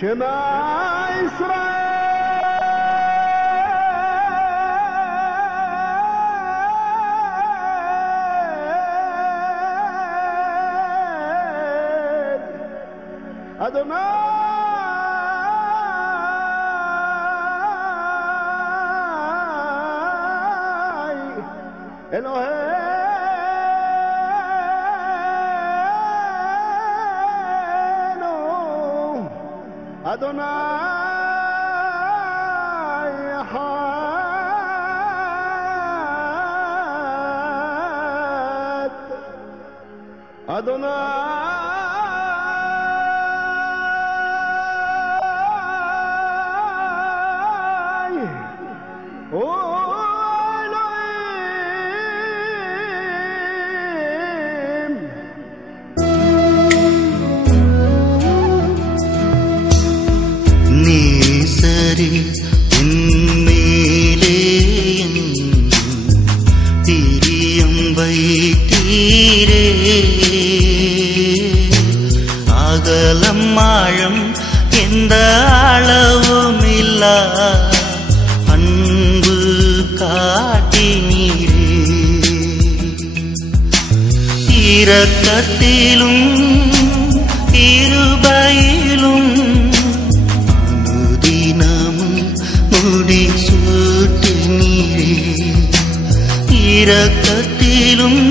Shema Israel. Adonai Eloheinu Adonai Echad Adonai உன்மேலே பிரியம் வைத்தீரே அகலம் ஆழம் எந்த அளவும் இல்லா அன்பு காட்டினீரே இரக்கத்திலும் கிருபையிலும் இரக்கத்திலும்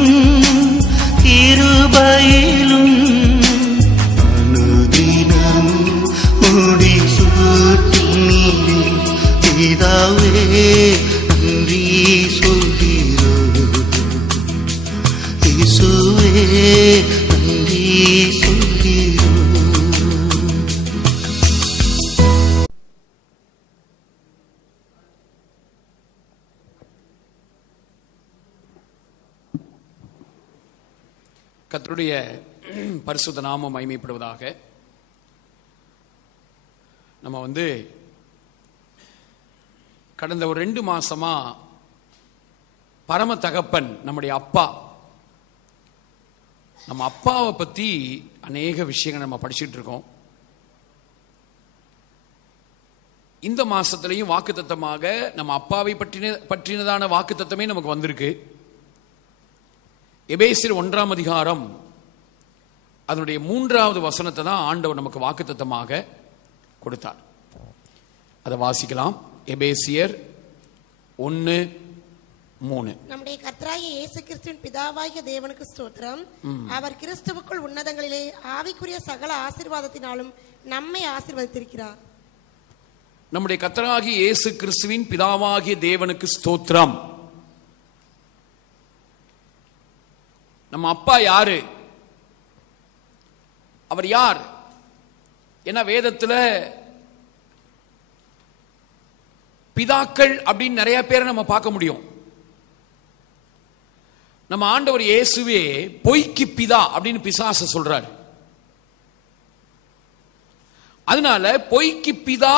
கிருபையிலும் அனுதினம் முடி சூட்டினீரே பிதாவே நன்றி சொல்கிறோம் இயேசுவே நன்றி சொல்கிறோம். கர்த்தருடைய பரிசுத்த நாமம் மகிமைப்படுவதாக. நம்ம கடந்த ஒரு 2 மாசமா பரம தகப்பன் நம்முடைய அப்பா, நம்ம அப்பாவை பத்தி அநேக விஷயங்கள் நம்ம படிச்சுட்டு இருக்கோம். இந்த மாசத்திலையும் வாக்குத்தத்தமாக நம்ம அப்பாவை பற்றினதான வாக்குத்தத்தமே நமக்கு வந்திருக்கு. எபேசியர் 1ஆம் அதிகாரம் அதனுடைய 3வது வசனத்தை தான் ஆண்டவர் நமக்கு வாக்குத்தத்தமாக கொடுத்தார். அதை வாசிக்கலாம். எபேசியர் 1:3. நம்முடைய கர்த்தராகிய இயேசு கிறிஸ்துவின் பிதாவாகிய தேவனுக்கு ஸ்தோத்திரம். அவர் கிறிஸ்துவுக்குள் உன்னதங்களிலே ஆவிக்குரிய சகல ஆசீர்வாதத்தினாலும் நம்மை ஆசீர்வதித்திருக்கிறார். நம்முடைய கர்த்தராகிய இயேசு கிறிஸ்துவின் பிதாவாகிய தேவனுக்கு ஸ்தோத்திரம். நம்ம அப்பா யாரு? அவர் யார்? ஏன்னா வேதத்துல பிதாக்கள் அப்படின்னு நிறைய பேரை நம்ம பார்க்க முடியும். நம்ம ஆண்டவர் இயேசுவே பொய்க்கு பிதா அப்படின்னு பிசாசு சொல்றார். அதனால பொய்க்கு பிதா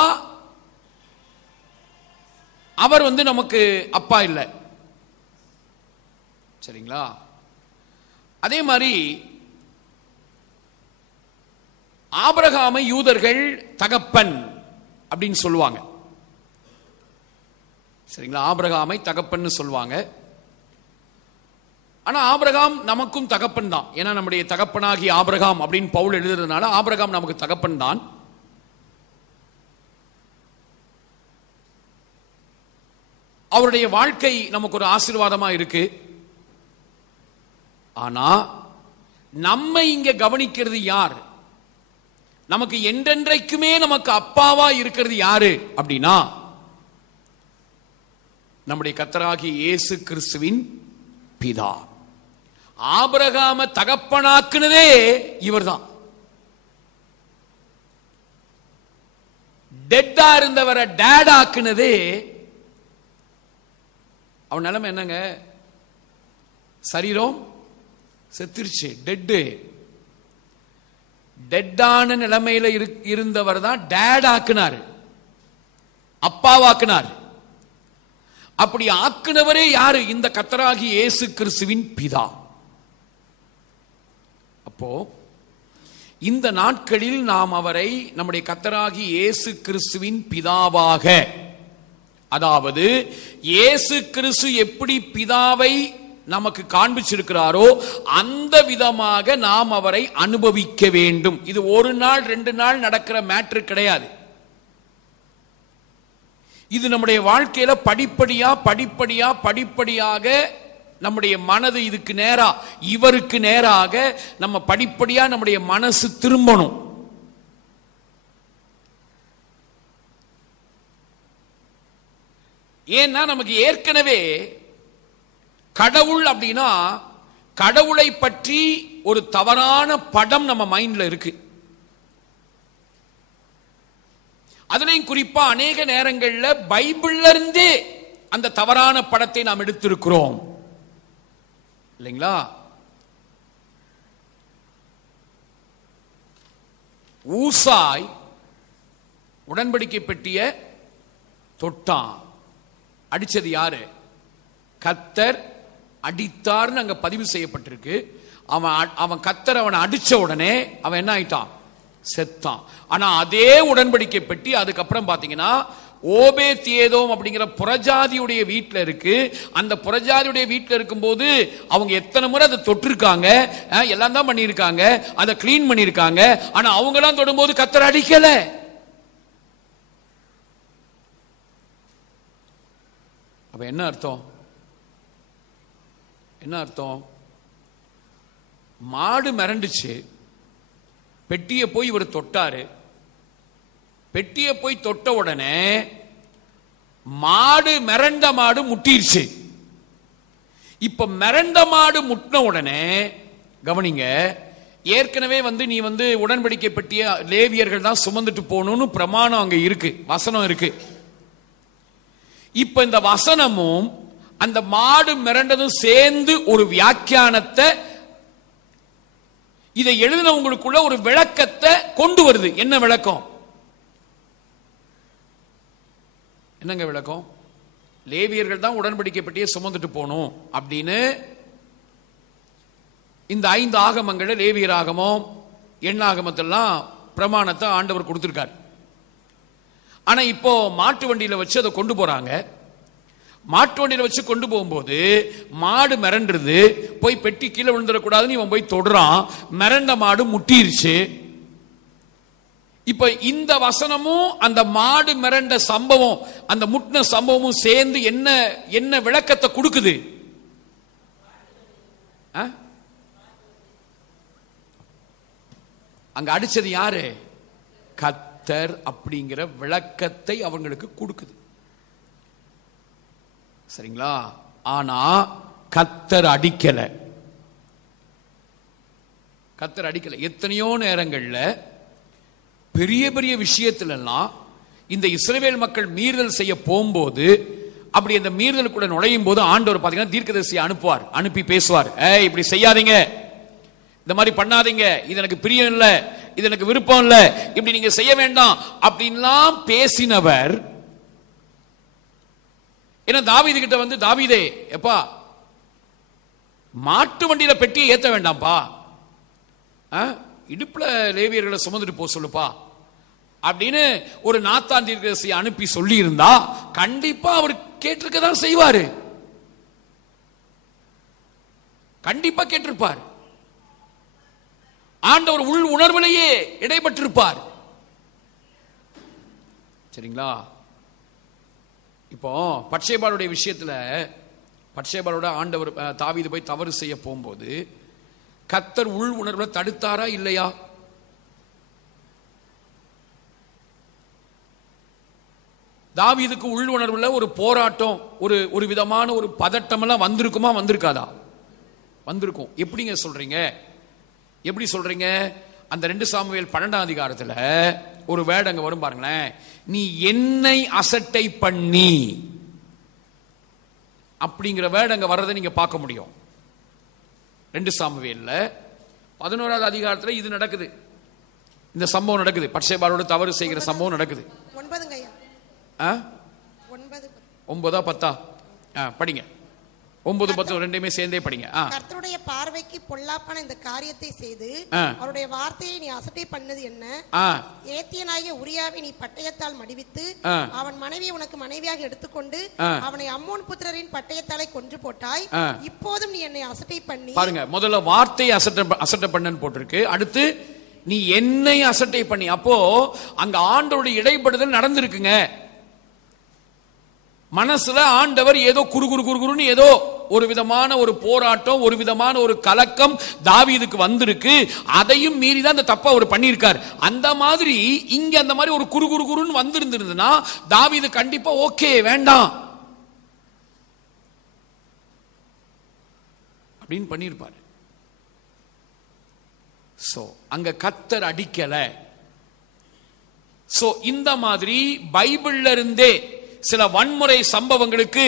அவர் நமக்கு அப்பா இல்லை. சரிங்களா? அதே மாதிரி ஆபிரகாமை யூதர்கள் தகப்பன் அப்படின்னு சொல்லுவாங்க. சரிங்களா? ஆபிரகாமை தகப்பன் சொல்லுவாங்க. ஆனா ஆபிரகாம் நமக்கும் தகப்பன் தான். ஏன்னா நம்முடைய தகப்பனாகி ஆபிரகாம் அப்படின்னு பவுல் எழுதுறதுனால ஆபிரகாம் நமக்கு தகப்பன் தான். அவருடைய வாழ்க்கை நமக்கு ஒரு ஆசீர்வாதமா இருக்கு. ஆனா நம்ம இங்க கவனிக்கிறது யார்? நமக்கு என்றென்றைக்குமே நமக்கு அப்பாவா இருக்கிறது யாரு அப்படின்னா நம்முடைய கர்த்தராகிய இயேசு கிறிஸ்துவின் பிதா. ஆபிரகாம தகப்பனாக்குனதே இவர்தான். டெட்டா இருந்தவரை டேட் ஆக்குனதே. அவன் நிலைமை என்னங்க? சரீரம் செத்துருச்சு, டெட்டான நிலைமையில இருந்தவர் தான் டேட் ஆக்குனார், அப்பாவாக்குனார். அப்படி ஆக்குனவரே யாரு? இந்த கர்த்தராகிய இயேசு கிறிஸ்துவின் பிதா. அப்போ இந்த நாட்களில் நாம் அவரை நம்முடைய கர்த்தராகி இயேசு கிறிஸ்துவின் பிதாவாக, அதாவது இயேசு கிறிஸ்து எப்படி பிதாவை நமக்கு காண்பிச்சிருக்கிறாரோ அந்த விதமாக நாம் அவரை அனுபவிக்க வேண்டும். இது ஒரு நாள் 2 நாள் நடக்கிற மேட்டர் கிடையாது. இது நம்முடைய வாழ்க்கையில படிப்படியாக நம்முடைய மனது இதுக்கு நேரா, இவருக்கு நேராக நம்ம படிப்படியா நம்முடைய மனசு திரும்பணும். ஏன்னா நமக்கு ஏற்கனவே கடவுள் அப்படின்னா கடவுளை பற்றி ஒரு தவறான படம் நம்ம மைண்ட்ல இருக்கு. அதுலயும் குறிப்பா அநேக நேரங்கள்ல பைபிள்ல இருந்தே அந்த தவறான படத்தை நாம் எடுத்திருக்கிறோம் இல்லைங்களா? ஊசாய் உடன்படிக்கை பெட்டிய தொட்டான். அடிச்சது யாரு? கர்த்தர் அடித்தார்னு அங்க பதிவு செய்யப்பட்டிருக்கு. அவன் கர்த்தர் அவனை அடிச்ச உடனே அவன் என்ன ஆயிட்டான்? செத்தான். ஆனா அதே உடன்படிக்கை பெட்டி அதுக்கப்புறம் பாத்தீங்கன்னா ஓபேத்ஏதோம் அப்படிங்கிற புறஜாதியுடைய வீட்டுல இருக்கு. அந்த புறஜாதியுடைய வீட்டுல இருக்கும்போது அவங்க எத்தனை முறை அதை தொட்டிருக்காங்க, எல்லாம் தான் பண்ணியிருக்காங்க, அதை கிளீன் பண்ணியிருக்காங்க. ஆனா அவங்க எல்லாம் தொடும்போது கர்த்தர் அடிக்கல. அப்ப என்ன அர்த்தம்? என்ன அர்த்தம்? மாடு மிரண்டுச்சு, பெட்டியை போய் இவர் தொட்டாரு. பெட்டியை போய் தொட்ட உடனே மாடு, மிரண்ட மாடு முட்டிருச்சு. இப்ப மிரண்ட மாடு முட்டின உடனே கவனிங்க, ஏற்கனவே நீ உடன்படிக்கை பெட்டிய லேவியர்கள் தான் சுமந்துட்டு போகணும்னு பிரமாணம் அங்க இருக்கு, வசனம் இருக்கு. இப்ப இந்த வசனமும் அந்த மாடு மிரண்டதும் சேர்ந்து ஒரு வியாக்கியானத்தை, இதை எழுதினவங்களுக்குள்ள ஒரு விளக்கத்தை கொண்டு வருது. என்ன விளக்கம்? என்னங்க விளக்கம்? லேவியர்கள் தான் உடன்படிக்கை பெட்டியை சுமந்துட்டு போகணும் அப்படின்னு இந்த 5 ஆகமங்கள், லேவியர் ஆகமம், எண்ணாகமத்தெல்லாம் பிரமாணத்தை ஆண்டவர் கொடுத்திருக்கார். ஆனா இப்போ மாட்டு வண்டியில வச்சு அதை கொண்டு போறாங்க. மாட்டு வண்டியில வச்சு கொண்டு போகும்போது மாடு மிரண்டுருது, போய் பெட்டி கீழே விழுந்துடக்கூடாதுன்னு இவன் போய் தொடுறான், மிரண்ட மாடு முட்டிருச்சு. இப்ப இந்த வசனமும் அந்த மாடு மிரண்ட சம்பவம், அந்த முட்டின சம்பவமும் சேர்ந்து என்ன என்ன விளக்கத்தை கொடுக்குது? அங்க அடிச்சது யாரு? கர்த்தர் அப்படிங்கிற விளக்கத்தை அவங்களுக்கு கொடுக்குது. சரிங்களா? ஆனா கர்த்தர் அடிக்கல. கர்த்தர் அடிக்கல. எத்தனையோ நேரங்கள்ல பெரிய பெரிய விஷயத்துல எல்லாம் இந்த இஸ்ரவேல் மக்கள் மீறுதல் செய்ய போகும்போது, அப்படி அந்த மீறுதலுக்குள்ள நுழையும் போது ஆண்டவர் பாத்தீங்கன்னா தீர்க்கதரிசியை அனுப்புவார், அனுப்பி பேசுவார். இப்படி செய்யாதீங்க, இந்த மாதிரி பண்ணாதீங்க, இது எனக்கு பிரியம் இல்ல, இது எனக்கு விருப்பம் இல்ல, இப்படி நீங்க செய்ய வேண்டாம் அப்படின்லாம் பேசினவர். ஏன்னா தாவீது கிட்ட தாவீதே, எப்பா மாட்டு வண்டியில பெட்டியை ஏத்த வேண்டாம்ப்பா, இடுப்புல லேவியர்களை சுமந்துட்டு போ சொல்லுப்பா அப்படின்னு ஒரு நாத்தான் தீர்க்கதரிசியை அனுப்பி சொல்லி இருந்தா கண்டிப்பா அவர் கேட்டிருக்கதான் செய்வாரு. கண்டிப்பா கேட்டிருப்பார். ஆண்டவர் உள் உணர்விலேயே இடைப்பட்டிருப்பார். சரிங்களா? இப்போ பட்சேபாளுடைய விஷயத்துல, பட்சேபாளோட ஆண்டவர் தாவீது போய் தவறு செய்ய போகும்போது கர்த்தர் உள் உணர்வுல தடுத்தாரா இல்லையா? தாவீதுக்கு உள் உணர்வுல ஒரு போராட்டம், ஒரு விதமான ஒரு பதட்டம் எல்லாம் வந்திருக்குமா? வந்திருக்காதா? வந்திருக்கும். எப்படிங்க சொல்றீங்க? எப்படி சொல்றீங்க? அந்த 2 சாமுவேல் 12ஆம் அதிகாரத்துல ஒரு வேர்டு அங்க வரும் பாருங்களேன். நீ என்னை அசட்டை பண்ணி அப்படிங்கிற வேர்டு அங்க வர்றதை நீங்க பார்க்க முடியும். 2 சாமுவேல்ல 11ஆவது அதிகாரத்துல இது நடக்குது, இந்த சம்பவம் நடக்குது. பட்சேபாளோட தவறு செய்கிற சம்பவம் நடக்குது. 9 9 10 படிங்க. 9, 10 ரெண்டையுமே சேர்ந்தே படிங்க. கர்த்தருடைய பார்வைக்கு பொல்லாப்பான இந்த காரியத்தை செய்து அவருடைய வார்த்தையை நீ அசட்டை பண்ணது என்ன? ஏத்தியனாகிய உரியாவை நீ பட்டயத்தால் மடிவித்து அவன் மனைவியை உனக்கு மனைவியாக எடுத்துக்கொண்டு அவனை அம்மோன் புத்திரரின் பட்டயத்தாலை கொன்று போட்டாய். இப்போதும் நீ என்னை அசட்டை பண்ணி. பாருங்க, முதல்ல வார்த்தையை அசட்டை பண்ணன்னு போட்டிருக்கு. அடுத்து நீ என்னை அசட்டை பண்ணி. அப்போ அங்க ஆண்டவருடைய இடைப்படுதல் நடந்திருக்குங்க. மனசுல ஆண்டவர் ஏதோ குறுகுறுன்னு ஏதோ ஒரு விதமான ஒரு போராட்டம், ஒரு விதமான ஒரு கலக்கம் தாவீதுக்கு வந்திருக்கு. அதையும் மீறி தான் அந்த தப்பை அவர் பண்ணியிருக்கார். அந்த மாதிரி இங்க அந்த மாதிரி ஒரு குறுகுறுன்னு வந்திருந்ததுன்னா தாவீது கண்டிப்பா ஓகே வேண்டாம் அப்படின்னு பண்ணியிருப்பாரு. சோ அங்க கர்த்தர் அடிக்கல. சோ இந்த மாதிரி பைபிள்ல இருந்தே சில வன்முறை சம்பவங்களுக்கு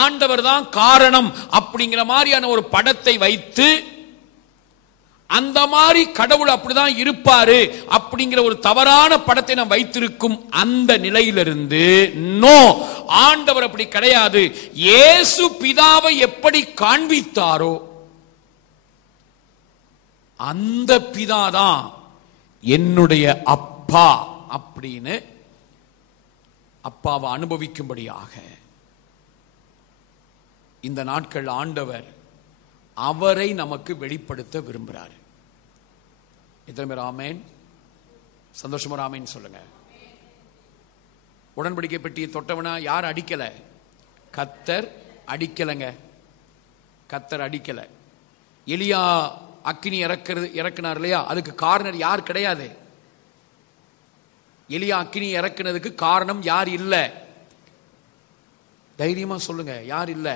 ஆண்டவர் தான் காரணம் அப்படிங்கிற மாதிரியான ஒரு படத்தை வைத்து அந்த மாதிரி கடவுள் அப்படிதான் இருப்பாரு அப்படிங்கிற ஒரு தவறான படத்தை நாம் வைத்திருக்கும் அந்த நிலையிலிருந்து நோ, ஆண்டவர் அப்படி கிடையாது. இயேசு பிதாவை எப்படி காண்பித்தாரோ அந்த பிதாதான் என்னுடைய அப்பா அப்படின்னு அப்பாவை அனுபவிக்கும்படியாக இந்த நாட்கள் ஆண்டவர் அவரை நமக்கு வெளிப்படுத்த விரும்புகிறார். எத்தனை பேர் ஆமேன்? சந்தோஷமா ஆமேன் சொல்லுங்க. உடன்படிக்கை பெட்டியை தொட்டவனா யார் அடிக்கல? கர்த்தர் அடிக்கலங்க. கர்த்தர் அடிக்கல. எலியா அக்கினி இறக்குனார் இல்லையா, அதுக்கு காரணம் யார் கிடையாது. எலியா அக்கினி இறக்குனதுக்கு காரணம் யார் இல்ல? தைரியமா சொல்லுங்க, யார் இல்ல?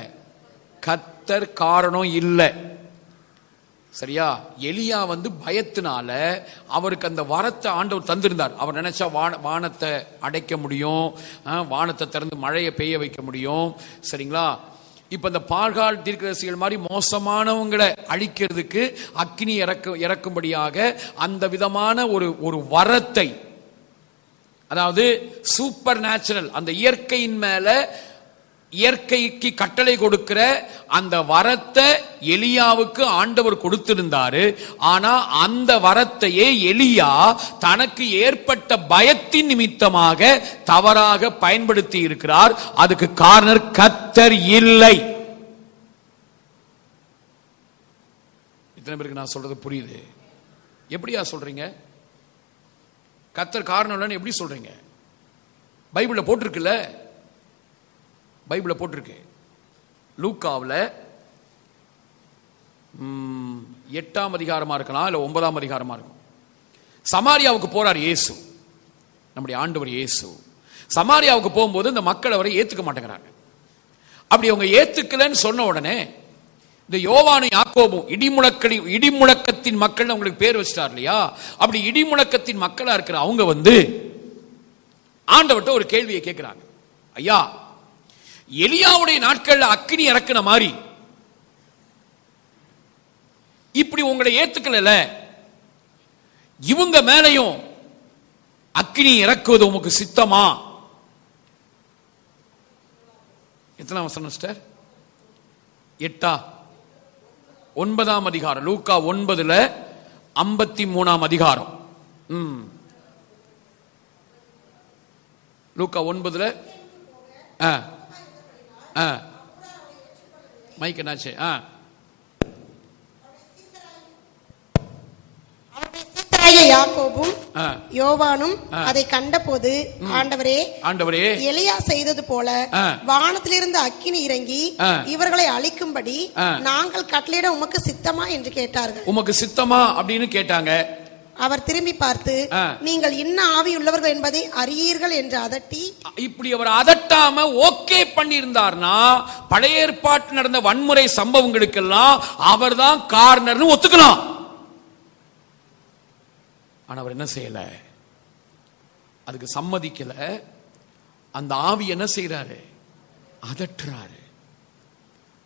கர்த்தர் காரணம் இல்ல. சரியா? எலியா பயத்தினால அவருக்கு அந்த வரத்தை ஆண்டவர் தந்திருந்தார். அவர் நினைச்சா வானத்தை அடைக்க முடியும், வானத்தை திறந்து மழையை பெய்ய வைக்க முடியும். சரிங்களா? இப்ப இந்த பாகால் தீர்க்கதரிசிகள் மாதிரி மோசமானவங்களை அழிக்கிறதுக்கு அக்கினி இறக்கும்படியாக அந்த விதமான ஒரு வரத்தை, அதாவது சூப்பர் நேச்சுரல், அந்த இயற்கையின் மேல இயற்கைக்கு கட்டளை கொடுக்கிற அந்த வரத்தை எலியாவுக்கு ஆண்டவர் கொடுத்திருந்தாரு. ஆனா அந்த வரத்தையே எலியா தனக்கு ஏற்பட்ட பயத்தின் நிமித்தமாக தவறாக பயன்படுத்தி இருக்கிறார். அதுக்கு காரணம் கர்த்தர் இல்லை. இத்தனை பேருக்கு நான் சொல்றது புரியுது? எப்படியா சொல்றீங்க? கர்த்தர் காரணம் இல்லைன்னு எப்படி சொல்றீங்க? பைபிள்ல போட்டிருக்குல்ல, பைபிள்ல போட்டிருக்கு. லூக்காவில் 8ஆம் அதிகாரமா இருக்கலாம், இல்ல 9ஆம் அதிகாரமா இருக்கும். சமாரியாவுக்கு போறார் இயேசு, நம்முடைய ஆண்டவர் இயேசு. சமாரியாவுக்கு போகும்போது இந்த மக்கள் அவரை ஏத்துக்க மாட்டேங்கிறாங்க. அப்படி அவங்க ஏத்துக்கலன்னு சொன்ன உடனே இந்த யோவானும் யாக்கோபும் இடிமுழக்கத்தின் மக்கள் உங்களுக்கு பேர் வச்சிட்டார் இல்லையா, அப்படி இடிமுழக்கத்தின் மக்களா இருக்கிற அவங்க ஆண்டவர்கிட்ட ஒரு கேள்வியை கேட்கிறாங்க. ஐயா, எலியாவுடைய நாட்கள்ல அக்கினி இறக்குன மாதிரி இப்படி உங்களை ஏத்துக்கல, இவங்க மேலையும் அக்கினி இறக்குவது உமக்கு சித்தமா? எத்தனை வசனம் சிஸ்டர்? 8, 9ஆம் அதிகாரம். லூக்கா 9ல 53ஆம் அதிகாரம். லூக்கா 9ல மைக் என்னாச்சு? யாக்கோபும் யோவானும் அதை கண்டபோது, ஆண்டவரே, எலியா செய்தது போல வானத்திலிருந்து அக்கினி இறங்கி இவர்களை அழிக்கும்படி நாங்கள் கட்டளையிட உமக்கு சித்தமா என்று கேட்டார்கள். உமக்கு சித்தமா அப்படின்னு கேட்டாங்க. அவர் திரும்பி பார்த்து, நீங்கள் இன்ன ஆவி உள்ளவர்கள் என்பதை அறியீர்கள் என்று அதட்டி, இப்படி அவர் அதட்டாம ஓகே பண்ணியிருந்தார்னா பழைய ஏற்பாட்டில் நடந்த வன்முறை சம்பவங்களுக்கெல்லாம் அவர் தான் காரணர்னு ஒத்துக்கலாம். ஆனா அவர் என்ன செய்யல, அதுக்கு சம்மதிக்கல. அந்த ஆவி என்ன செய்யறாரு? அதட்டுறாரு.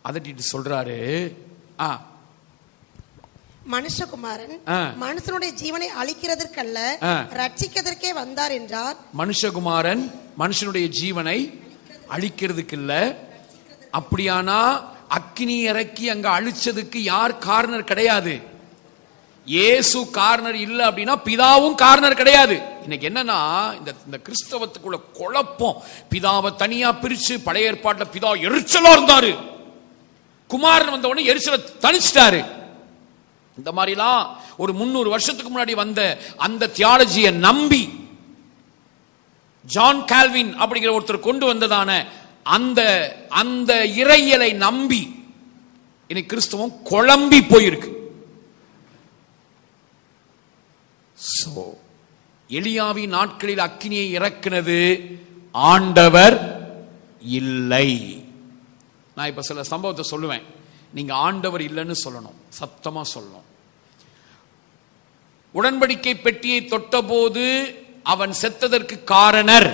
அதட்டிட்டு சொல்றாரு, மனுஷகுமாரன் மனுஷனுடைய ஜீவனை அழிக்கிறதற்கல்ல ரட்சிக்கிறதற்கே வந்தார் என்றார். மனுஷகுமாரன் மனுஷனுடைய ஜீவனை அழிக்கிறதுக்கு இல்ல, அப்படியானா அக்கினி இறக்கி அங்க அழிச்சதுக்கு யார் காரணர் கிடையாது. இயேசு காரணர் இல்ல அப்படின்னா பிதாவும் காரணர் கிடையாது. இன்னைக்கு என்னன்னா இந்த கிறிஸ்தவத்துக்குள்ள குழப்பம். பிதாவை தனியா பிரிச்சு, பழைய ஏற்பாட்டுல பிதா எரிச்சலா இருந்தாரு, குமாரன் வந்த உடனே எரிச்சலை தனிச்சிட்டாரு. இந்த மாதிரிலாம் ஒரு 300 வருஷத்துக்கு முன்னாடி வந்த அந்த தியாலஜியை நம்பி ஜான் கால்வின் அப்படிங்கிற ஒருத்தர் கொண்டு வந்ததான அந்த இறையலை நம்பி இன்னைக்கு கிறிஸ்தவம் குழம்பி போயிருக்கு. எலியாவின் நாட்களில் அக்கினியை இறக்கினது ஆண்டவர் இல்லை. நான் இப்ப சில சம்பவத்தை சொல்லுவேன், நீங்க ஆண்டவர் இல்லைன்னு சொல்லணும், சத்தமா சொல்லணும். உடன்படிக்கை பெட்டியை தொட்டபோது அவன் செத்ததற்கு காரணர்,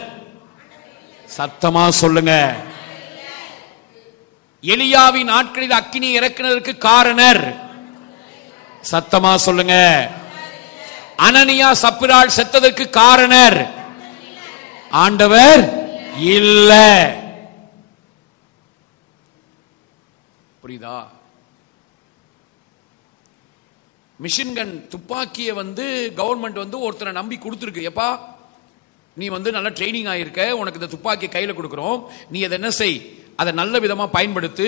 சத்தமா சொல்லுங்க. எலியாவின் நாட்களில் அக்கினி இறக்கினதற்கு காரணர், சத்தமா சொல்லுங்க. அனனியா சப்பிராள் செத்ததற்கு காரணர் ஆண்டவர் இல்ல. புரியுதா? மிஷின்கன் துப்பாக்கியை கவர்மெண்ட் ஒருத்தரை நம்பி கொடுத்துருக்கு. எப்பா நீ நல்ல ட்ரைனிங் ஆயிருக்க, உனக்கு இந்த துப்பாக்கி கையில கொடுக்கிறோம், நீ அதை என்ன செய், அதை நல்ல விதமா பயன்படுத்து.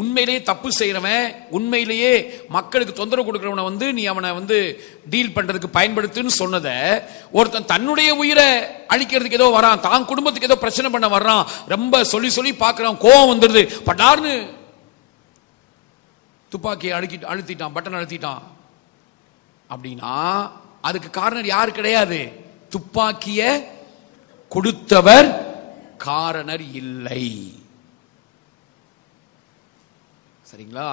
உண்மையிலேயே தப்பு செய்யறவன், உண்மையிலேயே மக்களுக்கு தொந்தரவு கொடுக்கிறவனை நீ அவனை டீல் பண்றதுக்கு பயன்படுத்துன்னு சொன்னதை ஒருத்தன் தன்னுடைய உயிரை அழிக்கிறதுக்கு ஏதோ வரான், தான் குடும்பத்துக்கு ஏதோ பிரச்சனை பண்ண வர்றான், ரொம்ப சொல்லி சொல்லி பார்க்கறான், கோவம் வந்துடுது, பட்டார்னு துப்பாக்கியை அழுத்திட்டான், பட்டன் அழுத்திட்டான் அப்படின்னா அதுக்கு காரணம் யாரு கிடையாது, துப்பாக்கிய கொடுத்தவர் காரணர் இல்லை. சரிங்களா?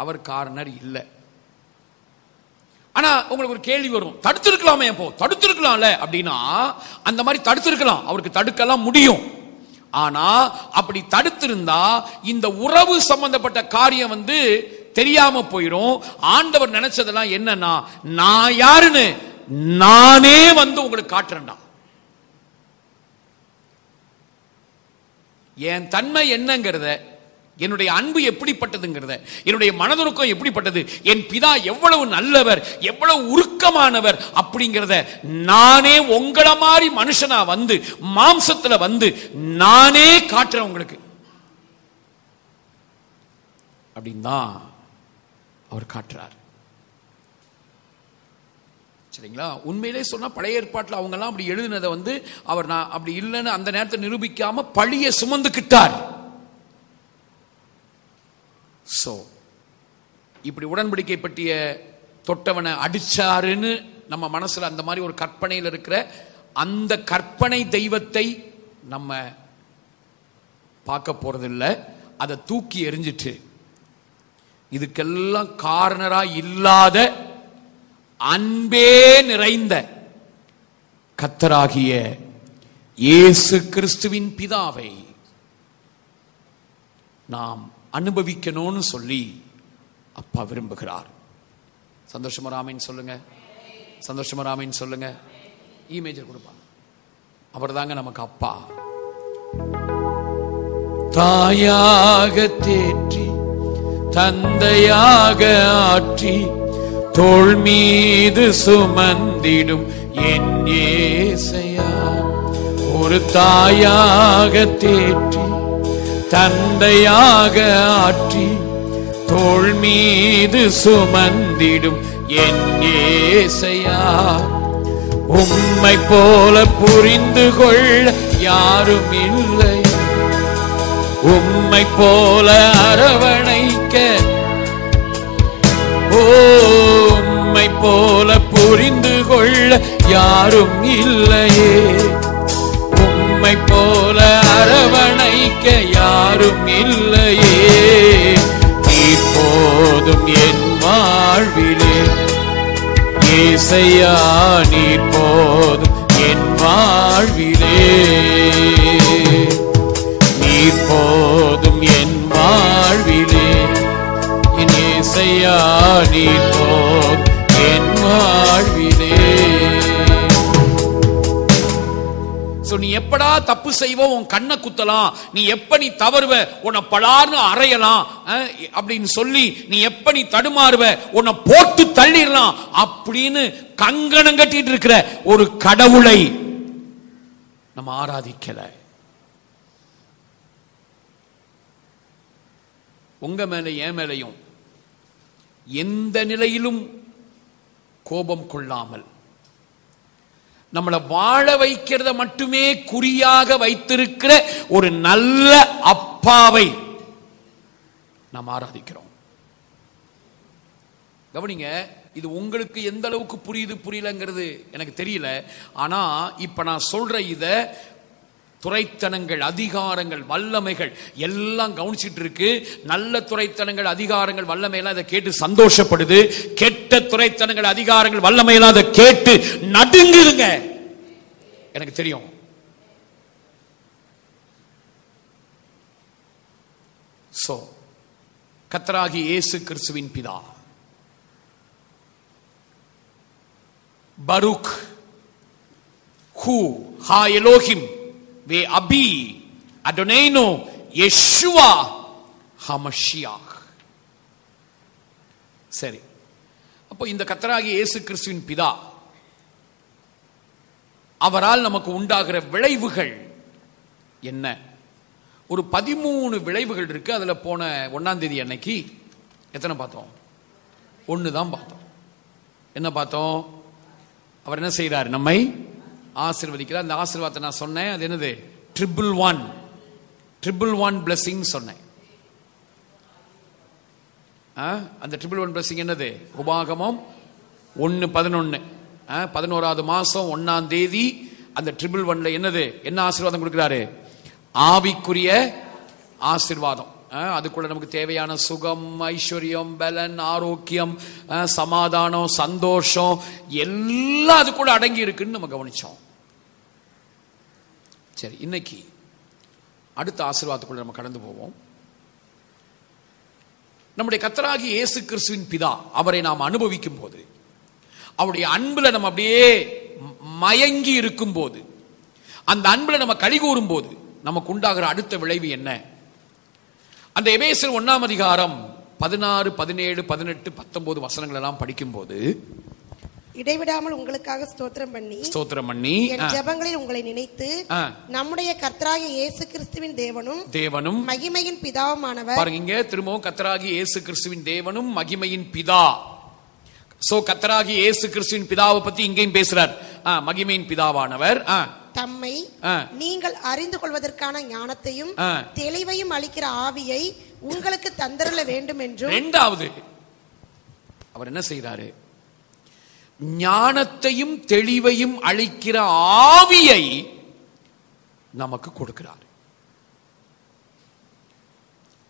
அவர் காரணர் இல்லை. ஆனா உங்களுக்கு ஒரு கேள்வி வரும், தடுத்திருக்கலாமே, அப்போ தடுத்திருக்கலாம்ல அப்படின்னா அந்த மாதிரி தடுத்திருக்கலாம், அவருக்கு தடுக்கலாம் முடியும். ஆனா அப்படி தடுத்திருந்தா இந்த உறவு சம்பந்தப்பட்ட காரியம் தெரியாம போயிரும். ஆண்டவர் நினைச்சதெல்லாம் என்னன்னா, நான் யாருன்னு நானே உங்களுக்கு காட்டுறேன்டா, என் தன்மை என்னங்கிறத, என்னுடைய அன்பு எப்படிப்பட்டதுங்கிறத, என்னுடைய மனதுருக்கம் எப்படிப்பட்டது, என் பிதா எவ்வளவு நல்லவர், எவ்வளவு உருக்கமானவர் அப்படிங்கிறத நானே உங்களை மாதிரி மனுஷனா மாம்சத்துல நானே காட்டுறேன் உங்களுக்கு அப்படின்னு தான் அவர் காட்டுறார். சரிங்களா? உண்மையிலே சொன்னா பழைய ஏற்பாட்டில் அவங்க எல்லாம் அப்படி எழுதினதை அவர் நான் அப்படி இல்லைன்னு அந்த நேரத்தை நிரூபிக்காம பழிய சுமந்துக்கிட்டார். சோ இப்படி உடன்படிக்கை பற்றிய தொட்டவனை அடிச்சாருன்னு நம்ம மனசுல அந்த மாதிரி ஒரு கற்பனையில் இருக்கிற அந்த கற்பனை தெய்வத்தை நம்ம பார்க்க போறதில்லை. அதை தூக்கி எறிஞ்சிட்டு இதுக்கெல்லாம் காரணரா இல்லாத அன்பே நிறைந்த கர்த்தராகிய இயேசு கிறிஸ்துவின் பிதாவை நாம் அனுபவிக்கணும்னு சொல்லி அப்பா விரும்புகிறார். சந்தோஷமா ஆமென் சொல்லுங்க, சந்தோஷமா ஆமென் சொல்லுங்க. இமேஜர் கொடுப்பாங்க, அவர் தாங்க நமக்கு அப்பா. தாயாக தேற்றி தந்தையாக ஆற்றி தோள் மீது சுமந்திடும் என் இயேசையா. ஒரு தாயாக தேற்றி தந்தையாக ஆற்றி தோள் மீது சுமந்திடும் என் இயேசையா. உம்மை போல புரிந்து கொள்ள யாரும் இல்லை, உம்மை போல அரவணைக்க, உம்மை போல புரிந்து கொள்ள யாரும் இல்லையே, உம்மை போல அரவணைக்க யாரும் இல்லையே. நீர் போதும் என் வாழ்விலே இயேசையா, நீர் போதும் என் வாழ்விலே, நீர் போதும் என் வாழ்விலே என் இயேசையா, நீர் போதும் என் வாழ்விலே. நீ எப்படா தப்பு செய்வோ உன் கண்ணை குத்தலாம், நீ எப்ப நீ தவறுவ உன்னை பலார்னு அறையலாம் அப்படின்னு சொல்லி, நீ எப்ப நீ தடுமாறுவ உன்னை போட்டு தள்ளிடலாம் அப்படின்னு கங்கணம் கட்டிட்டு இருக்கிற ஒரு கடவுளை நம்ம ஆராதிக்கல. உங்க மேல என் மேலையும் எந்த நிலையிலும் கோபம் கொள்ளாமல் நம்மளை வாழ வைக்கிறத மட்டுமே குறியாக வைத்திருக்கிற ஒரு நல்ல அப்பாவை நாம் ஆராதிக்கிறோம். கவனிங்க, இது உங்களுக்கு எந்த அளவுக்கு புரியுது புரியலங்கிறது எனக்கு தெரியல. ஆனா இப்ப நான் சொல்ற இத துரைத்தனங்கள், அதிகாரங்கள், வல்லமைகள் எல்லாம் கவனிச்சிட்டு இருக்கு. நல்ல துரைத்தனங்கள், அதிகாரங்கள், வல்லமையெல்லாம் இதை கேட்டு சந்தோஷப்படுது. கெட்ட துரைத்தனங்கள், அதிகாரங்கள், வல்லமையெல்லாம் அதை கேட்டு நடுங்குதுங்க. எனக்கு தெரியும். சோ கர்த்தராகி இயேசு கிறிஸ்துவின் பிதா பருக் ஹூ ஹா எலோஹிம் வே அபி அடோனேனோ யெஷுவா ஹமஷியாஹ். சரி, அப்போ இந்த கர்த்தராகி இயேசு கிறிஸ்துவின் பிதா, அவரால் நமக்கு உண்டாகிற விளைவுகள் என்ன? ஒரு 13 விளைவுகள் இருக்கு. அதுல போன 1ஆம் தேதி அன்னைக்கு எத்தனை பார்த்தோம்? 1 தான் பார்த்தோம். என்ன பார்த்தோம்? அவர் என்ன செய்யறார்? நம்மை ஆசீர்வதிக்கிறார். அந்த ஆசீர்வாதத்தை நான் சொன்னேன். அது என்னது? ட்ரிபிள் ஒன் பிளஸிங் சொன்னேன். அந்த ட்ரிபிள் ஒன் பிளஸிங் என்னது? உபாகமம் 1:11, 11வது மாசம் 1ஆம் தேதி அந்த ட்ரிபிள் ஒன்ல என்னது? என்ன ஆசீர்வாதம் கொடுக்கிறாரு? ஆவிக்குரிய ஆசீர்வாதம். அதுக்குள்ள நமக்கு தேவையான சுகம், ஐஸ்வர்யம், பலன், ஆரோக்கியம், சமாதானம், சந்தோஷம் எல்லாம் அதுக்குள்ள அடங்கி இருக்குன்னு நம்ம கவனிச்சோம். சரி, இன்னைக்கு அடுத்த ஆசீர்வாதத்துக்குள்ள நம்ம கடந்து போவோம். நம்முடைய கர்த்தராகிய இயேசு கிறிஸ்துவின் பிதா, அவரை நாம் அனுபவிக்கும் போது, அவருடைய அன்புல நம்ம அப்படியே மயங்கி இருக்கும் போது, அந்த அன்புல நம்ம கலிகூறும் போது நமக்கு உண்டாகிற அடுத்த விளைவு என்ன? அந்த எபேசியர் 1ஆம் அதிகாரம் 16, 17, 18, 19 வசனங்கள் எல்லாம் படிக்கும் போது, இடைவிடாமல் உங்களுக்காக ஸ்தோத்திரம் பண்ணி என் ஜெபங்களில் உங்களை நினைத்து நம்முடைய கர்த்தராகிய இயேசு கிறிஸ்துவின் தேவனும் மகிமையின் பிதாவுமானவர். பாருங்க, இங்க திரும்பவும் கர்த்தராகிய இயேசு கிறிஸ்துவின் தேவனும் மகிமையின் பிதா. சோ கர்த்தராகிய இயேசு கிறிஸ்துவின் பிதாவை பத்தி இங்கேயும் பேசுறார். மகிமையின் பிதாவானவர் தம்மை நீங்கள் அறிந்து கொள்வதற்கான ஞானத்தையும் தெளிவையும் அளிக்கிற ஆவியை உங்களுக்கு தந்தரல வேண்டும் என்றும். இரண்டாவது, அவர் என்ன செய்யறாரு? ஞானத்தையும் தெளிவையும் அளிக்கிற ஆவியை நமக்கு கொடுக்கிறார்.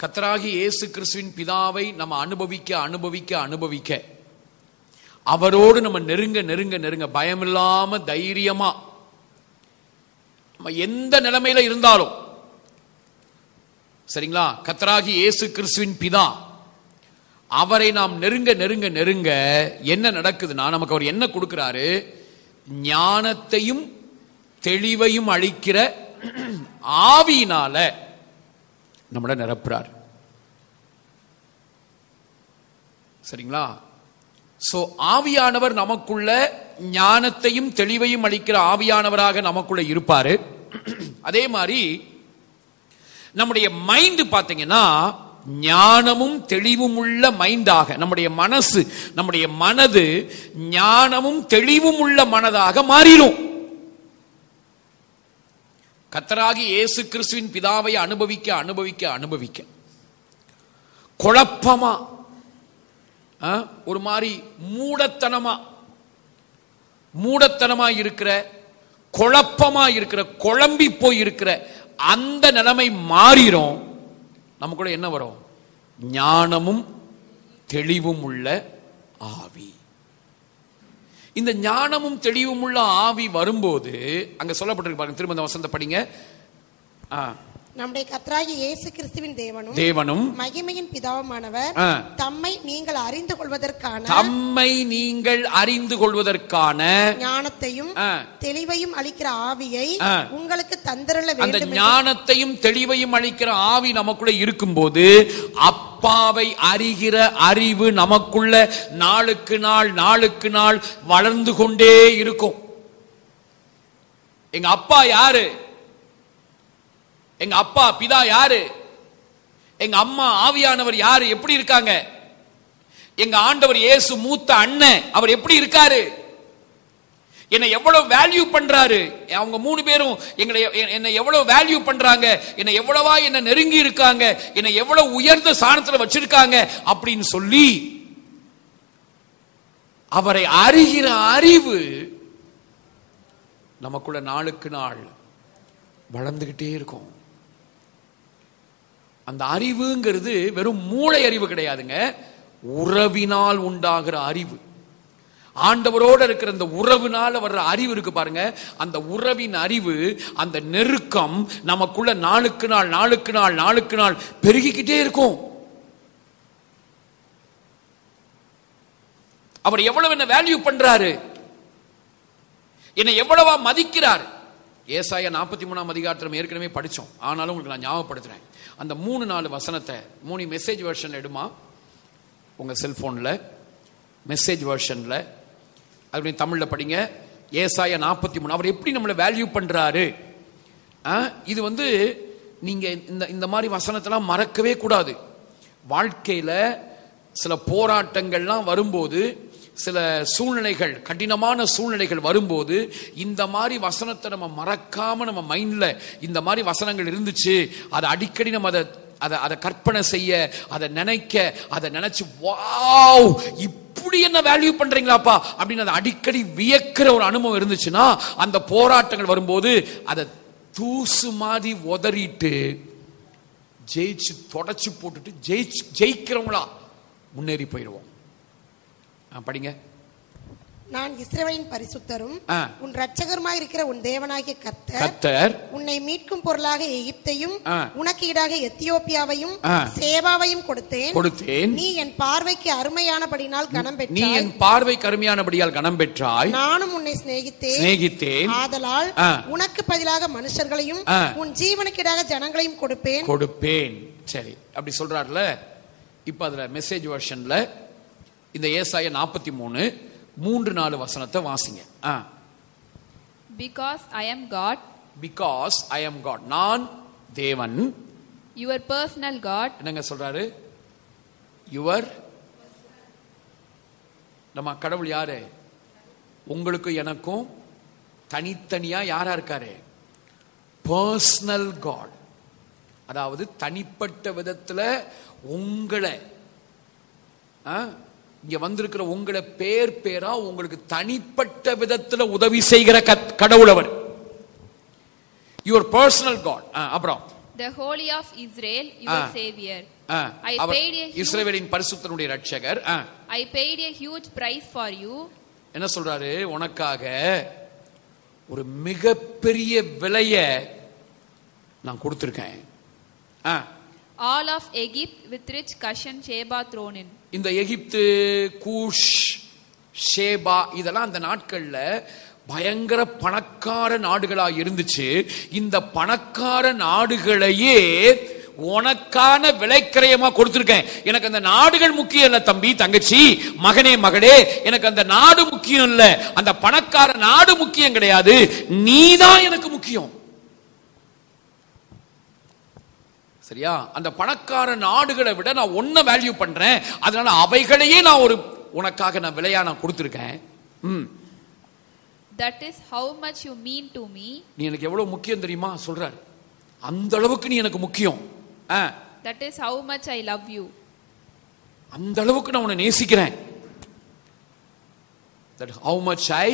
கர்த்தராகிய இயேசு கிறிஸ்துவின் பிதாவை நம்ம அனுபவிக்க அவரோடு நம்ம நெருங்க பயமில்லாம தைரியமா நம்ம எந்த நிலைமையில இருந்தாலும் சரிங்களா, கர்த்தராகிய இயேசு கிறிஸ்துவின் பிதா, அவரை நாம் நெருங்க என்ன நடக்குதுன்னா, நமக்கு அவர் என்ன கொடுக்கிறாரு? ஞானத்தையும் தெளிவையும் அளிக்கிற ஆவியினால நம்மள நிரப்புறார். சரிங்களா? சோ ஆவியானவர் நமக்குள்ள ஞானத்தையும் தெளிவையும் அளிக்கிற ஆவியானவராக நமக்குள்ள இருப்பாரு. அதே மாதிரி நம்முடைய மைண்ட் பாத்தீங்கன்னா ஞானமும் தெளிவும் உள்ள மைண்டாக, நம்முடைய மனது ஞானமும் தெளிவும் உள்ள மனதாக மாறிடும். கர்த்தராகிய இயேசு கிறிஸ்துவின் பிதாவை அனுபவிக்க குழப்பமா, ஒரு மாதிரி மூடத்தனமா இருக்கிற, குழப்பமா இருக்கிற, குழம்பி போய் இருக்கிற அந்த நிலைமை மாறிடும். நமக்குள்ள என்ன வரும்? ஞானமும் தெளிவும் உள்ள ஆவி. இந்த ஞானமும் தெளிவும் உள்ள ஆவி வரும்போது அங்க சொல்லப்பட்டிருக்கு பாருங்க, திரும்ப அந்த வசனத்தை படிங்க. நம்முடைய கர்த்தராகிய இயேசு கிறிஸ்துவின் தேவனும் மகிமையின் பிதாவுமானவர் தம்மை நீங்கள் அறிந்து கொள்வதற்கான ஞானத்தையும் தெளிவையும் அளிக்கிற ஆவியை உங்களுக்கு தந்தருள வேண்டும். அந்த ஞானத்தையும் தெளிவையும் அளிக்கிற ஆவி நமக்குள்ள இருக்கும்போது அப்பாவை அறிகிற அறிவு நமக்குள்ள நாளுக்கு நாள் வளர்ந்து கொண்டே இருக்கும். எங்க அப்பா யாரு? எங்க அப்பா பிதா யாரு? எங்க அம்மா ஆவியானவர் யாரு? எப்படி இருக்காங்க? எங்க ஆண்டவர் இயேசு மூத்த அண்ணன் அவர் எப்படி இருக்காரு? என்னை எவ்வளவு வேல்யூ பண்றாரு? அவங்க 3 பேரும் என்னை எவ்வளவு வேல்யூ பண்றாங்க? என்னை எவ்வளவா என்ன நெருங்கி இருக்காங்க? என்னை எவ்வளவு உயர்ந்த ஸ்தானத்துல வச்சிருக்காங்க அப்படின்னு சொல்லி அவரை அறிகிற அறிவு நமக்குள்ள நாளுக்கு நாள் வளர்ந்துகிட்டே இருக்கும். அந்த அறிவுங்கிறது வெறும் மூளை அறிவு கிடையாதுங்க, உறவினால் உண்டாகிற அறிவு. ஆண்டவரோடு இருக்கிற அந்த உறவினால வர்ற அறிவு இருக்கு பாருங்க, அந்த உறவின் அறிவு, அந்த நெருக்கம் நமக்குள்ள நாளுக்கு நாள் பெருகிக்கிட்டே இருக்கும். அவர் எவ்வளவு என்ன வேல்யூ பண்றாரு, என்னை எவ்வளவா மதிக்கிறார். ஏசாயா 43ஆம் அதிகாரத்தில் ஏற்கனவே படிச்சோம், ஆனாலும் உங்களுக்கு நான் ஞாபகப்படுத்துறேன். அந்த 3-4 வசனத்தை 3 மெசேஜ் வெர்ஷன் எடுமா, உங்க செல்போன்ல மெசேஜ் வெர்ஷன்ல அப்படி தமிழ்ல படிங்க. ஏசாயா 43 அவர் எப்படி நம்மளை வேல்யூ பண்றாரு. இது நீங்க இந்த மாதிரி வசனத்தெல்லாம் மறக்கவே கூடாது. வாழ்க்கையில சில போராட்டங்கள்லாம் வரும்போது, சில சூழ்நிலைகள், கடினமான சூழ்நிலைகள் வரும்போது இந்த மாதிரி வசனத்தை நம்ம மறக்காம நம்ம மைண்ட்ல இந்த மாதிரி வசனங்கள் இருந்துச்சு, அதை அடிக்கடி நம்ம அதை கற்பனை செய்ய, அதை நினைக்க, அதை நினைச்சு வாவ் இப்படி என்ன வேல்யூ பண்றீங்களாப்பா அப்படின்னு அதை அடிக்கடி வியக்கிற ஒரு அனுபவம் இருந்துச்சுன்னா, அந்த போராட்டங்கள் வரும்போது அதை தூசு மாதிரி உதறிட்டு ஜெயிச்சு தொடச்சு போட்டுட்டு ஜெயிக்கிறவங்களா முன்னேறி போயிடுவோம். படிங்க. நான் இஸ்ரவேலின் பரிசுத்தரும் உன் இரட்சகருமாய் இருக்கிற உன் தேவனாகிய கர்த்தர் உன்னை மீட்கும் பொருளாக எகிப்தையும் உனக்கு ஈடாக எத்தியோப்பியாவையும் சேபாவையும் கொடுத்தேன். நீ என் பார்வைக்கு அருமையானபடியால் கனம் பெற்றாய். நானும் உன்னை சிநேகித்தேன். ஆதலால் உனக்கு பதிலாக மனுஷர்களையும் உன் ஜீவனுக்கு ஜனங்களையும் கொடுப்பேன். சரி, அப்படி சொல்றாருல. இப்ப அதுல மெசேஜ் வெர்ஷன்ல இந்த ஏசாயா 43:3-4 வசனத்தை வாசிங்க. Because I am God. நான் தேவன். Your personal God. என்னங்க சொல்றாரு? யுவர். நம்ம கடவுள் யாரு? உங்களுக்கு எனக்கும் தனித்தனியா யாரா இருக்காரு? Personal God. அதாவது தனிப்பட்ட விதத்துல உங்களை இங்க வந்திருக்கிற உங்களை பேரா உங்களுக்கு தனிப்பட்ட விதத்துல உதவி செய்கிற கடவுள் அவர். Your personal god. அப்புறம் the holy of Israel, your savior. இஸ்ரவேலின் பரிசுத்தனுடைய இரட்சகர். I paid a huge price for you. என்ன சொல்றாரு? உனக்காக ஒரு மிகப்பெரிய விலையை நான் கொடுத்திருக்கேன். All of Egypt with rich Cushan Sheba thrown in. இந்த எகிப்து, கூஷ், ஷேபா இதெல்லாம் அந்த நாட்கள்ல பயங்கர பணக்கார நாடுகளா இருந்துச்சு. இந்த பணக்கார நாடுகளையே உனக்கான விலைக்கிரயமா கொடுத்திருக்கேன். எனக்கு அந்த நாடுகள் முக்கியம் இல்ல தம்பி, தங்கச்சி, மகனே, மகளே. எனக்கு அந்த நாடு முக்கியம் இல்ல, அந்த பணக்கார நாடு முக்கியம் கிடையாது. நீதான் எனக்கு முக்கியம். சரியா? அந்த பணக்கார நாடுகளை விட நான் ஒன்ன வேல்யூ பண்றேன். அதனால அவைகளையே நான் உனக்காக நான் விலையா நான் கொடுத்திருக்கேன். That is how much you mean to me. நீ எனக்கு எவ்வளவு முக்கியம் தெரியுமா சொல்றாரு. அந்த அளவுக்கு நீ எனக்கு முக்கியம். That is how much I love you. அந்த அளவுக்கு நான் உன்னை நேசிக்கிறேன். That how much I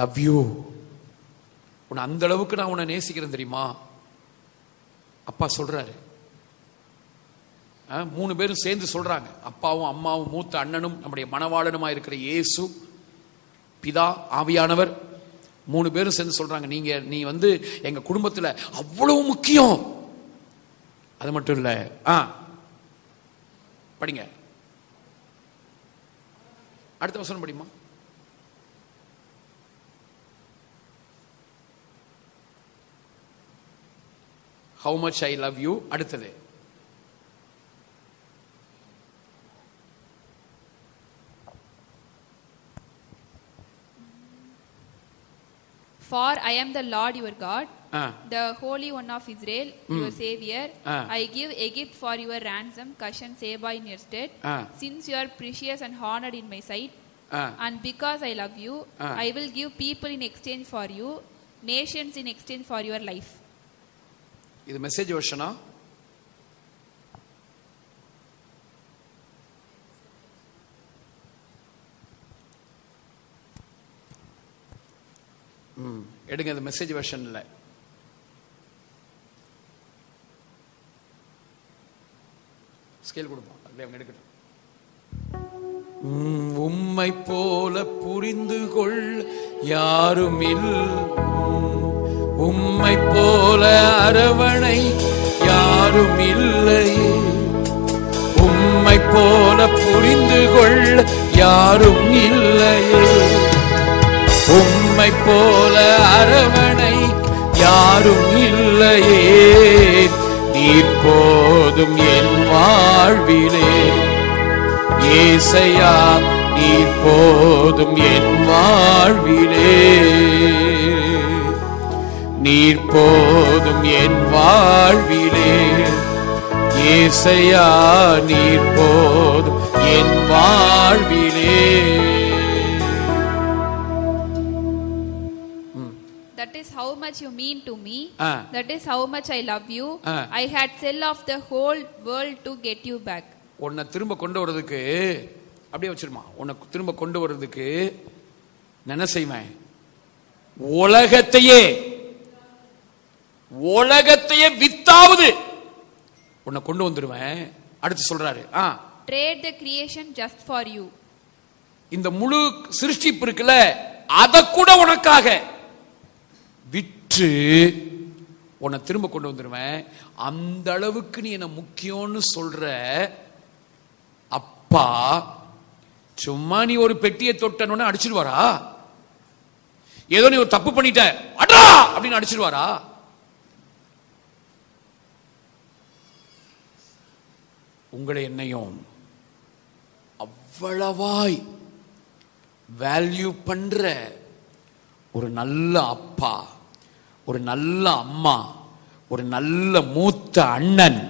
love you. உன்னை அந்த அளவுக்கு நான் உன்னை நேசிக்கிறேன் தெரியுமா? அப்பா சொல்றாரு. 3 பேரும் சேர்ந்து சொல்றாங்க. அப்பாவும் அம்மாவும் மூத்த அண்ணனும் நம்முடைய மணவாளனுமா இருக்கிற இயேசு, பிதா, ஆவியானவர் 3 பேரும் சேர்ந்து சொல்றாங்க, நீ எங்க குடும்பத்துல அவ்வளவு முக்கியம். அது மட்டும் இல்ல, படிங்க, அடுத்த வசனம் படிமா. How much I love you. அடுத்தது, For I am the Lord your God, the Holy One of Israel, your Savior. I give Egypt for your ransom, Cushan, Seba in your stead. Since you are precious and honored in my sight, and because I love you, I will give people in exchange for you, nations in exchange for your life. இது message வெர்ஷனா? எடுங்க, அது message version இல்ல. Scale கொடுப்போம், அப்படியே அவங்க எடுக்கட்டும். உம்மை போல புரிந்து கொள் யாரும் இல்லை, உம்மை போல அரவணை யாரும் இல்லை, உம்மை போல புரிந்து கொள் யாரும் இல்லையே, உம்மை போல அரவணை யாரும் இல்லையே, நீர் போதும் என் வாழ்விலே, ஏசையா நீர் போதும் என் வாழ்விலே, நீர் போதும் என் வாழ்விலே, ஏசையா நீர் போதும் என் வாழ்விலே. That is how much you mean to me. That is how much I love you. I had sell off the whole world to get you back. உன்னை திரும்ப கொண்டு வர்றதுக்கு, அப்படியே வச்சிருமா, உன்னை திரும்ப கொண்டு வர்றதுக்கு என்ன செய்வேன், உலகத்தையே வித்தாவது உன்னை கொண்டு வந்துருவேன். அடுத்து சொல்றாரு, trade the creation just for you. இந்த முழு சிருஷ்டிப்பு இருக்குல்ல, அத கூட உனக்காக விற்று உன்னை திரும்ப கொண்டு வந்துருவேன். அந்த அளவுக்கு நீ என்ன முக்கியம்னு சொல்ற அப்பா, சும்மா நீ ஒரு பெட்டியை தொட்டனோன்னு அடிச்சிருவாரா? ஏதோ நீ ஒரு தப்பு பண்ணிட்ட அடா அப்படின்னு அடிச்சிருவாரா? உங்களை என்னையும் அவ்வளவாய் வேல்யூ பண்ற ஒரு நல்ல அப்பா, ஒரு நல்ல அம்மா, ஒரு நல்ல மூத்த அண்ணன்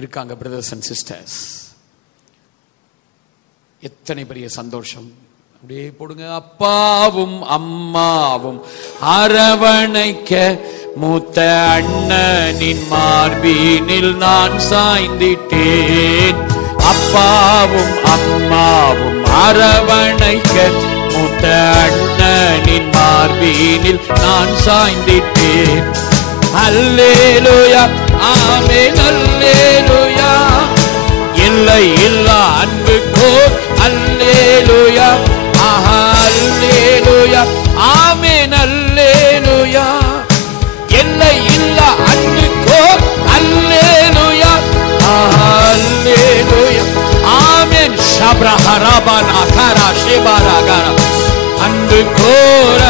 இருக்காங்க. பிரதர்ஸ் அண்ட் சிஸ்டர்ஸ், எத்தனை பெரிய சந்தோஷம். அப்படியே போடுங்க, அப்பாவும் அம்மாவும் அரவணைக்க மூத்த அண்ணனின் மார்பினில் நான் சாய்ந்திட்டேன். அப்பாவும் அம்மாவும் அரவணைக்க மூத்த அண்ணனின் மார்பினில் நான் சாய்ந்திட்டேன். அல்லேலூயா, ஆமென், அல்லேலூயா, இல்லை இல்லா அன்புக்கோ அல்லேலூயா, ஆஹா அல்லேலூயா, ஆமென், அல்லேலூயா, இல்லை இல்லா அன்புக்கோ அல்லேலூயா, ஆஹா அல்லேலூயா, ஆமென். ஷப்ரஹரபனா கரா ஷிபரகரா அன்புக்கோ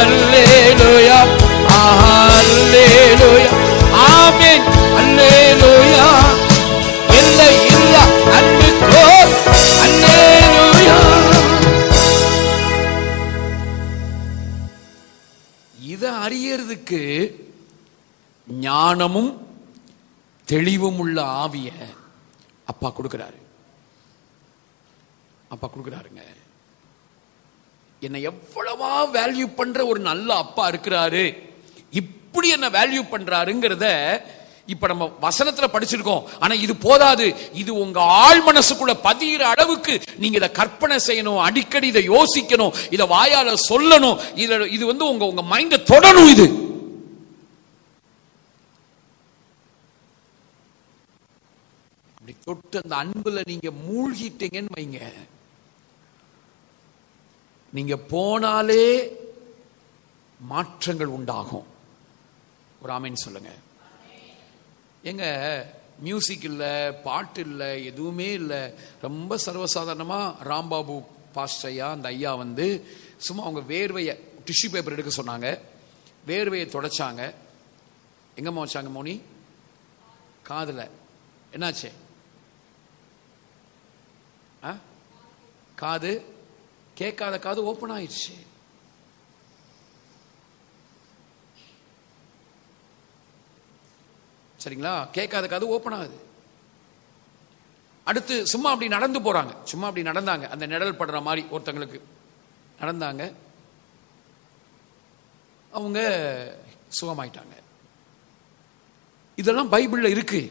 அல்லேலூயா, ஆஹா அல்லேலூயா, ஆமென், அல்லேலூயா, இல்லை இல்லா அன்புக்கோ அல்லேலூயா. இதை அறியறதுக்கு ஞானமும் தெளிவும் உள்ள ஆவிய அப்பா கொடுக்கிறாரு. அப்பா கொடுக்கிறாருங்க. என்னை எவ்வளவா வேல்யூ பண்ற ஒரு நல்ல அப்பா இருக்கிறாரு. இப்படி என்ன வேல்யூ பண்றாருங்கிறத இப்ப நம்ம வசனத்துல படிச்சிருக்கோம். ஆனா இது போதாது. இது உங்க ஆழ் மனசுக்குள்ள பதிகிற அளவுக்கு நீங்க இதை கற்பனை செய்யணும், அடிக்கடி இதை யோசிக்கணும், இதை வாயால சொல்லணும். இது வந்து உங்க மைண்ட தொடணும். இது அப்படி தொட்டு அந்த அன்புல நீங்க மூழ்கிட்டீங்கன்னு வைங்க, நீங்க போனாலே மாற்றங்கள் உண்டாகும். ஒரு ஆமீன் சொல்லுங்க. எங்க மியூசிக் இல்லை, பாட்டு இல்லை, எதுவுமே இல்லை. ரொம்ப சர்வசாதாரணமா ராம்பாபு பாஸ்டர் ஐயா, அந்த ஐயா வந்து சும்மா அவங்க வேர்வையை டிஷ்யூ பேப்பர் எடுக்க சொன்னாங்க. வேர்வையை தொடச்சாங்க. எங்கம்மா வச்சாங்க மோனி? காதுல. என்னாச்சு? காது கேட்காத காது ஓபன் ஆயிடுச்சு. சரிங்களா? கேட்காத காது ஓபன் ஆகுது. அடுத்து சும்மா அப்படி நடந்து போறாங்க. சும்மா அப்படி நடந்தாங்க, அந்த நிழல் படுற மாதிரி ஒருத்தங்களுக்கு நடந்தாங்க. அவங்க சுகமாயிட்டாங்க. இதெல்லாம் பைபிள்ல இருக்கு.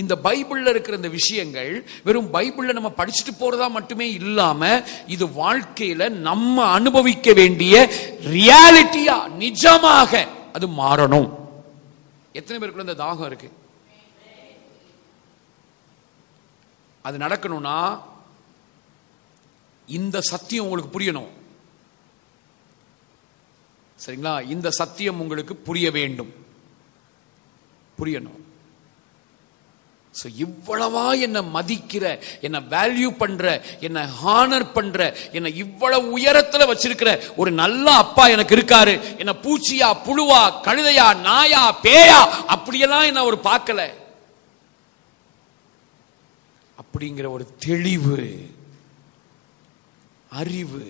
இந்த பைபிள்ல இருக்கிற இந்த விஷயங்கள் வெறும் பைபிள்ல நம்ம படிச்சுட்டு போறதா மட்டுமே இல்லாம, இது வாழ்க்கையில நம்ம அனுபவிக்க வேண்டிய ரியாலிட்டியா, நிஜமாக அது மாறணும். எத்தனை பேருக்குள்ள இந்த தாகம் இருக்கு? அது நடக்கணும்னா இந்த சத்தியம் உங்களுக்கு புரியணும். சரிங்களா? இந்த சத்தியம் உங்களுக்கு புரிய வேண்டும், புரியணும். இவ்வளவா என்ன மதிக்கிற, என்ன வேல்யூ பண்ற, என்ன ஹானர் பண்ற, என்ன இவ்வளவு உயரத்துல வச்சிருக்கிற ஒரு நல்ல அப்பா எனக்கு இருக்காரு. என்ன பூச்சியா, புழுவா, கழுதையா, நாயா, பேயா அப்படியெல்லாம் என்ன ஒரு பார்க்கல. அப்படிங்கிற ஒரு தெளிவு, அறிவு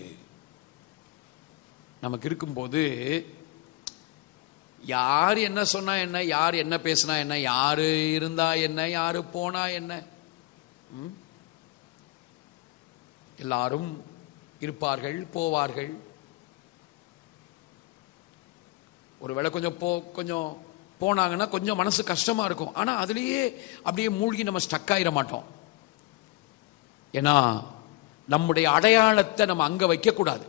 நமக்கு இருக்கும்போது, யார் என்ன சொன்னா என்ன, யார் என்ன பேசினா என்ன, யாரு இருந்தா என்ன, யாரு போனா என்ன, எல்லாரும் இருப்பார்கள், போவார்கள். ஒருவேளை கொஞ்சம் போனாங்கன்னா கொஞ்சம் மனசு கஷ்டமா இருக்கும். ஆனா அதுலயே அப்படியே மூழ்கி நம்ம ஸ்டக் ஆயிட மாட்டோம். ஏன்னா நம்முடைய அடையாளத்தை நம்ம அங்க வைக்க கூடாது.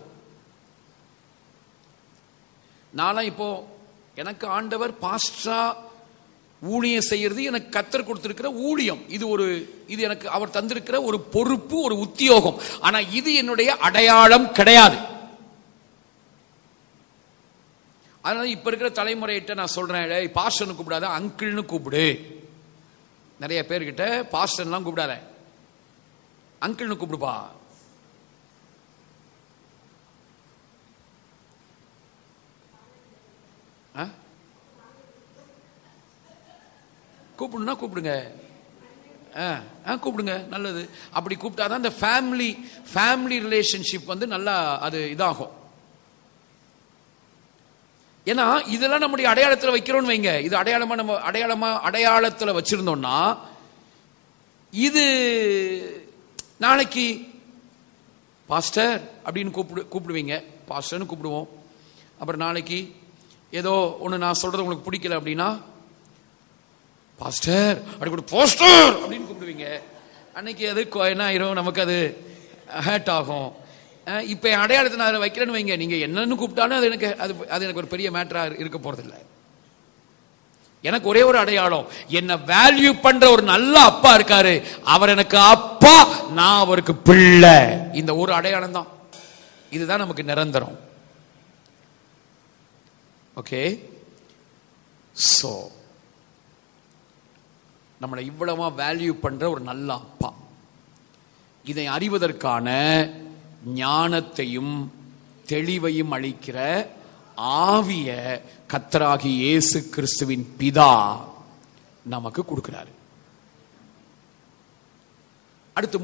நானும் இப்போ எனக்கு ஆண்டவர் பாஸ்டரா ஊழியம் செய்யறது எனக்கு கர்த்தர் கொடுத்திருக்கிற ஊழியம். இது எனக்கு அவர் தந்திருக்கிற ஒரு பொறுப்பு, ஒரு உத்தியோகம். ஆனா இது என்னுடைய அடையாளம் கிடையாது. அதனால இப்ப இருக்கிற தலைமுறையிட்ட நான் சொல்றேன், பாஸ்டர்னு கூப்பிடாத, அங்கிள்னு கூப்பிடு. நிறைய பேர்கிட்ட பாஸ்டர்லாம் கூப்பிடாத, அங்கிள்னு கூப்பிடுப்பா. கூப்பிடுனா கூப்பிடுங்க, கூப்பிடுங்க, நல்லது. அப்படி கூப்பிட்டாதான் இந்த ஃபேமிலி ரிலேஷன்ஷிப் வந்து நல்லா அது இதாகும். ஏன்னா இதெல்லாம் நம்முடைய அடையாளத்தில் வைக்கிறோம்னு வைங்க, இது நம்ம அடையாளத்தில் வச்சிருந்தோம்னா, இது நாளைக்கு பாஸ்டர் அப்படின்னு கூப்பிடுவீங்க, பாஸ்டர்னு கூப்பிடுவோம். அப்புறம் நாளைக்கு ஏதோ ஒன்று நான் சொல்றது உங்களுக்கு பிடிக்கல அப்படின்னா, பாஸ்டர் அப்படி கூட போஸ்டர் அப்படின்னு கூப்பிடுவீங்க. அன்னைக்கு அது என்ன ஆயிரும், நமக்கு அது ஹர்ட் ஆகும். இப்ப என் அடையாளத்தை நான் அதை வைக்கிறேன்னு வைங்க, நீங்க என்னன்னு கூப்பிட்டாலும் அது எனக்கு ஒரு பெரிய மேட்டரா இருக்க போறதில்லை. எனக்கு ஒரே ஒரு அடையாளம், என்ன வேல்யூ பண்ற ஒரு நல்ல அப்பா இருக்காரு, அவர் எனக்கு அப்பா, நான் அவருக்கு பிள்ளை. இந்த ஒரு அடையாளம் தான், இதுதான் நமக்கு நிரந்தரம். ஓகே, சோ நம்மளை இவ்வளவா வேல்யூ பண்ற ஒரு நல்ல அப்பா, இதை அறிவதற்கான ஞானத்தையும் தெளிவையும் அளிக்கிற ஆவிய கர்த்தராகிய இயேசு கிறிஸ்துவின் பிதா நமக்கு கொடுக்கிறார். அடுத்து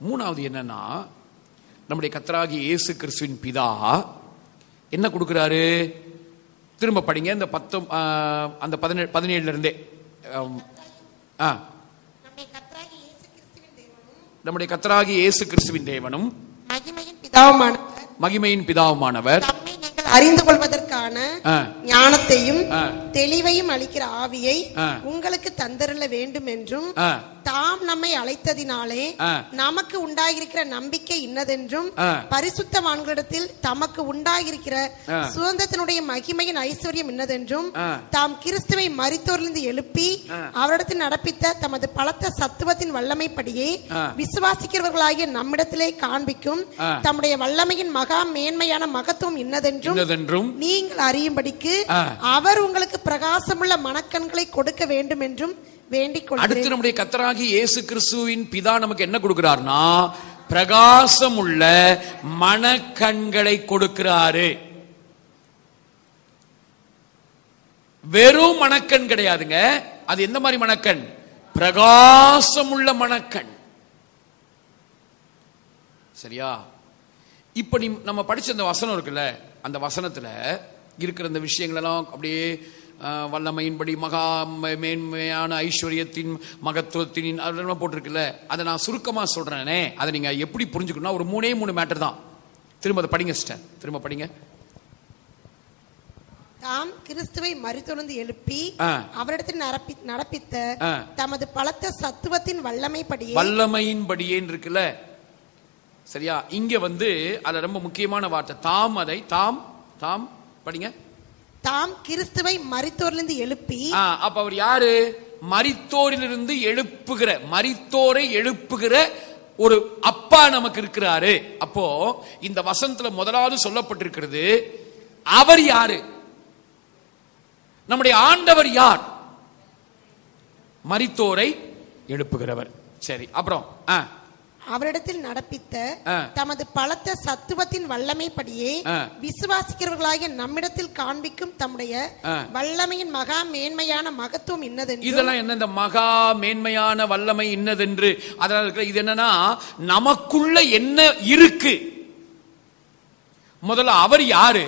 மூணாவது என்னன்னா, நம்முடைய கர்த்தராகிய இயேசு கிறிஸ்துவின் பிதா என்ன கொடுக்கிறாரு? திரும்ப படிங்க, இந்த 17 இருந்தே. நம்முடைய கர்த்தராகிய இயேசு கிறிஸ்துவின் தேவனும் மகிமையின் பிதாவுமானவர் அறிந்து கொள்வதற்கான ஞானத்தையும் தெளிவையும் அளிக்கிற ஆவியை உங்களுக்கு தந்தருள வேண்டும் என்றும், தாம் நம்மை அழைத்ததினாலே நமக்கு உண்டாகிருக்கிற நம்பிக்கை இன்னதென்றும், பரிசுத்தவான்களிடத்தில் தமக்கு உண்டாகிருக்கிற சுதந்திரத்தினுடைய மகிமையின் ஐஸ்வர்யம் இன்னதென்றும், தாம் கிறிஸ்துவை மரித்தோரிலிருந்து எழுப்பி அவரிடத்தில் நடப்பித்த தமது பலத்த சத்துவத்தின் வல்லமைப்படியே விசுவாசிக்கிறவர்களாகிய நம்மிடத்திலே காண்பிக்கும் தம்முடைய வல்லமையின் மகா மேன்மையான மகத்துவம் இன்னதென்றும் இன்னதென்றும் நீங்கள் அறியும்படிக்கு அவர் உங்களுக்கு பிரகாசமுள்ள மனக்கண்களை கொடுக்க வேண்டும் என்றும் வேண்டிக் கொள்கிறேன். அடுத்து நம்முடைய கர்த்தராகிய இயேசு கிறிஸ்துவின் பிதா நமக்கு என்ன கொடுக்கிறார்னா பிரகாசம் உள்ள மனக்கண்களை கொடுக்கிறாரு. வெறும் மனக்கண் கிடையாதுங்க. அது எந்த மாதிரி மனக்கண்? பிரகாசம் உள்ள மனக்கண். சரியா? இப்ப நம்ம படிச்ச அந்த வசனம் இருக்குல்ல, அந்த வசனத்துல இருக்கிற இந்த விஷயங்கள் எல்லாம் அப்படியே வல்லமையின்படி மகா மேன்மையான ஐஸ்வர்யத்தின் மகத்துவத்தின் அதெல்லாம் போட்டிருக்குல்ல, அதை நான் சுருக்கமா சொல்றேனே, அதை நீங்க எப்படி புரிஞ்சுக்கணும்? ஒரு 3 மேட்டர் தான். திரும்ப அதை படிங்க சிஸ்டர், திரும்ப படிங்க. தாம் கிறிஸ்துவை மரித்தொழுந்து எழுப்பி அவரிடத்தில் நடப்பித்த தமது பலத்த சத்துவத்தின் வல்லமையின்படியே இருக்குல்ல. சரியா? இங்க அது ரொம்ப முக்கியமான வார்த்தை. தாம் அதை தாம் படிங்க. தாம் கிறிஸ்துவை மரித்தோரிலிருந்து எழுப்பி. அப்ப அவர் யாரு? மரித்தோரிலிருந்து எழுப்புகிற, மரித்தோரை எழுப்புகிற ஒரு அப்பா நமக்கு இருக்கிறாரு. அப்போ இந்த வசனத்துல முதலாவது சொல்லப்பட்டிருக்கிறது, அவர் யாரு? நம்முடைய ஆண்டவர் யார்? மரித்தோரை எழுப்புகிறவர். சரி, அப்புறம் அவரிடத்தில் நடப்பித்த தமது பலத்த சத்துவத்தின் வல்லமைப்படியே விசுவாசிக்கிறவர்களாகிய நம்மிடத்தில் காண்பிக்கும் தம்முடைய வல்லமையின் மகா மேன்மையான மகத்துவம் இன்னதென்று. இதெல்லாம் என்ன? இந்த மகா மேன்மையான வல்லமை இன்னதென்று. அதனால இது என்னன்னா, நமக்குள்ள என்ன இருக்கு? முதல்ல அவர் யாரு,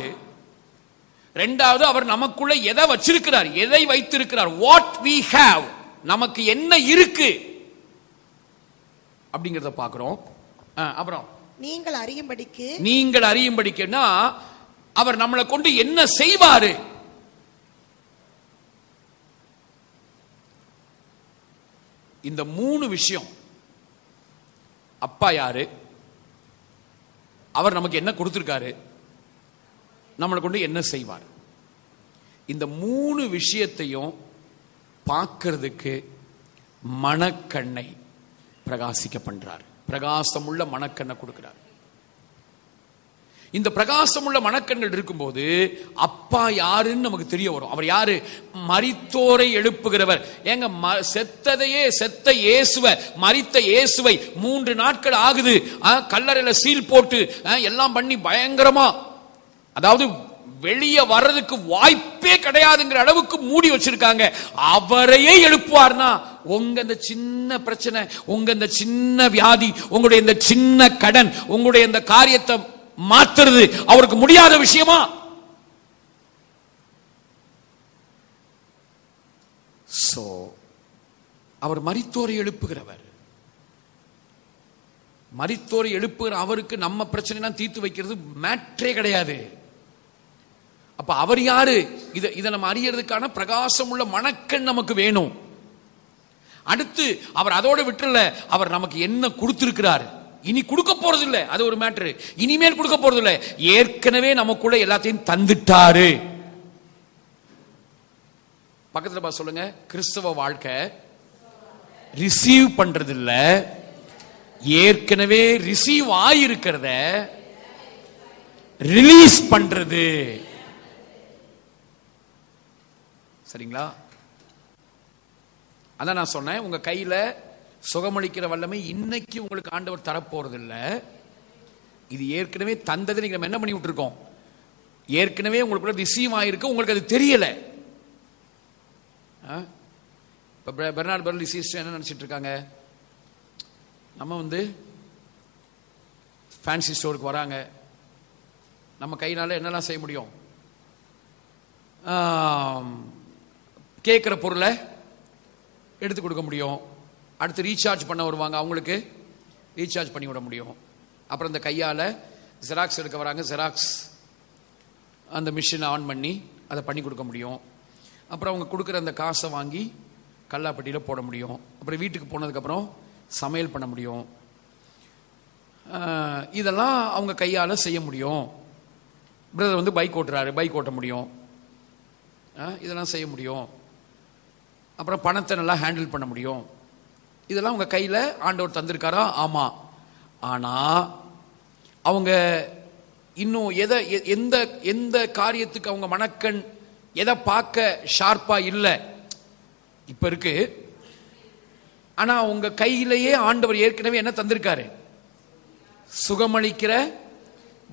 ரெண்டாவது அவர் நமக்குள்ள எதை வச்சிருக்கிறார், எதை வைத்திருக்கிறார். வாட் we have, நமக்கு என்ன இருக்கு அப்படிங்கறத பாக்குறோம். அப்புறம் நீங்கள் அறியும்படிக்குன்னா அவர் நம்மளை கொண்டு என்ன செய்வாரு. இந்த 3 விஷயம், அப்பா யாரு, அவர் நமக்கு என்ன கொடுத்திருக்காரு, நம்மளை கொண்டு என்ன செய்வார், இந்த 3 விஷயத்தையும் பார்க்கிறதுக்கு மனக்கண்ணை பிரகாசிக்க பண்றார். பிரகாசமுள்ள மனக்கண்ணை கொடுக்கிறார். இந்த பிரகாசமுள்ள மனக்கண்கள் இருக்கும்போது அப்பா யாருன்னு நமக்கு தெரிய வரும். அவர் யாரு? மரித்தோரை எழுப்புகிறவர். ஏங்க, செத்த இயேசுவை, மரித்த இயேசுவை 3 நாட்கள் ஆகுது கல்லறையில சீல் போட்டு எல்லாம் பண்ணி பயங்கரமா, அதாவது வெளியே வர்றதுக்கு வாய்ப்பே கிடையாதுங்கிற அளவுக்கு மூடி வச்சிருக்காங்க. அவரையே எழுப்புவார்னா, உங்க இந்த சின்ன பிரச்சனை, உங்க இந்த சின்ன வியாதி, உங்களுடைய இந்த சின்ன கடன், உங்களுடைய இந்த காரியத்தை மாத்துறது அவருக்கு முடியாத விஷயமா? சோ அவர் மரித்தோரை எழுப்புகிறவர். மரித்தோரை எழுப்புகிற அவருக்கு நம்ம பிரச்சனை தீர்த்து வைக்கிறது மேட்ரே கிடையாது. அப்ப அவர் யாரு? இதை நம்ம அறியறதுக்கான பிரகாசம் உள்ள மனக்கண் நமக்கு வேணும். அடுத்து அவர் அதோட விட்டுல, அவர் நமக்கு என்ன கொடுத்திருக்கிறார், இனி கொடுக்க போறது இல்ல, அது ஒரு மேட்டர். இனிமேல் கொடுக்க போறது இல்ல, ஏற்கனவே நமக்குள்ள எல்லாத்தையும் தந்துட்டாரு. பக்கத்துல சொல்லுங்க, கிறிஸ்தவ வாழ்க்கை ரிசீவ் பண்றது இல்ல, ஏற்கனவே ரிசீவ் ஆயிருக்கிறத ரிலீஸ் பண்றது. சரிங்களா? அதான் நான் சொன்னேன், உங்க கையில சுகமளிக்கிற வல்லமை இன்னைக்கு உங்களுக்கு ஆண்டவர் தரப்போறது இல்ல, இது ஏற்கனவே தந்ததை நீங்க என்ன பண்ணி விட்டுருக்கோம், ஏற்கனவே உங்களுக்குள்ள ரிசீவ் ஆயிருக்கு, உங்களுக்கு அது தெரியல. இப்ப பெர்னார்ட் பர்லி சிஸ்டர் என்ன நினைச்சிட்டு இருக்காங்க, நம்ம ஃபேன்சி ஸ்டோருக்கு வராங்க, நம்ம கையினால என்னெல்லாம் செய்ய முடியும், கேட்கிற பொருளை எடுத்து கொடுக்க முடியும். அடுத்து ரீசார்ஜ் பண்ண வருவாங்க, அவங்களுக்கு ரீசார்ஜ் பண்ணி விட முடியும். அப்புறம் இந்த கையால் ஜெராக்ஸ் எடுக்க வராங்க, ஜெராக்ஸ் அந்த மிஷினை ஆன் பண்ணி அதை பண்ணி கொடுக்க முடியும். அப்புறம் அவங்க கொடுக்குற அந்த காசை வாங்கி கல்லாப்பட்டியில் போட முடியும். அப்புறம் வீட்டுக்கு போனதுக்கப்புறம் சமையல் பண்ண முடியும். இதெல்லாம் அவங்க கையால் செய்ய முடியும். பிரதர் பைக் ஓட்டுறாரு, பைக் ஓட்ட முடியும், இதெல்லாம் செய்ய முடியும். அப்புறம் பணத்தை நல்லா ஹேண்டில் பண்ண முடியும். இதெல்லாம் உங்க கையில் ஆண்டவர் தந்திருக்காரா? ஆமா. ஆனா அவங்க இன்னும் எந்த எந்த காரியத்துக்கு அவங்க மனக்கண் எதை பார்க்க ஷார்ப்பா இல்லை இப்ப இருக்கு. ஆனா உங்க கையிலேயே ஆண்டவர் ஏற்கனவே என்ன தந்திருக்காரு? சுகமளிக்கிற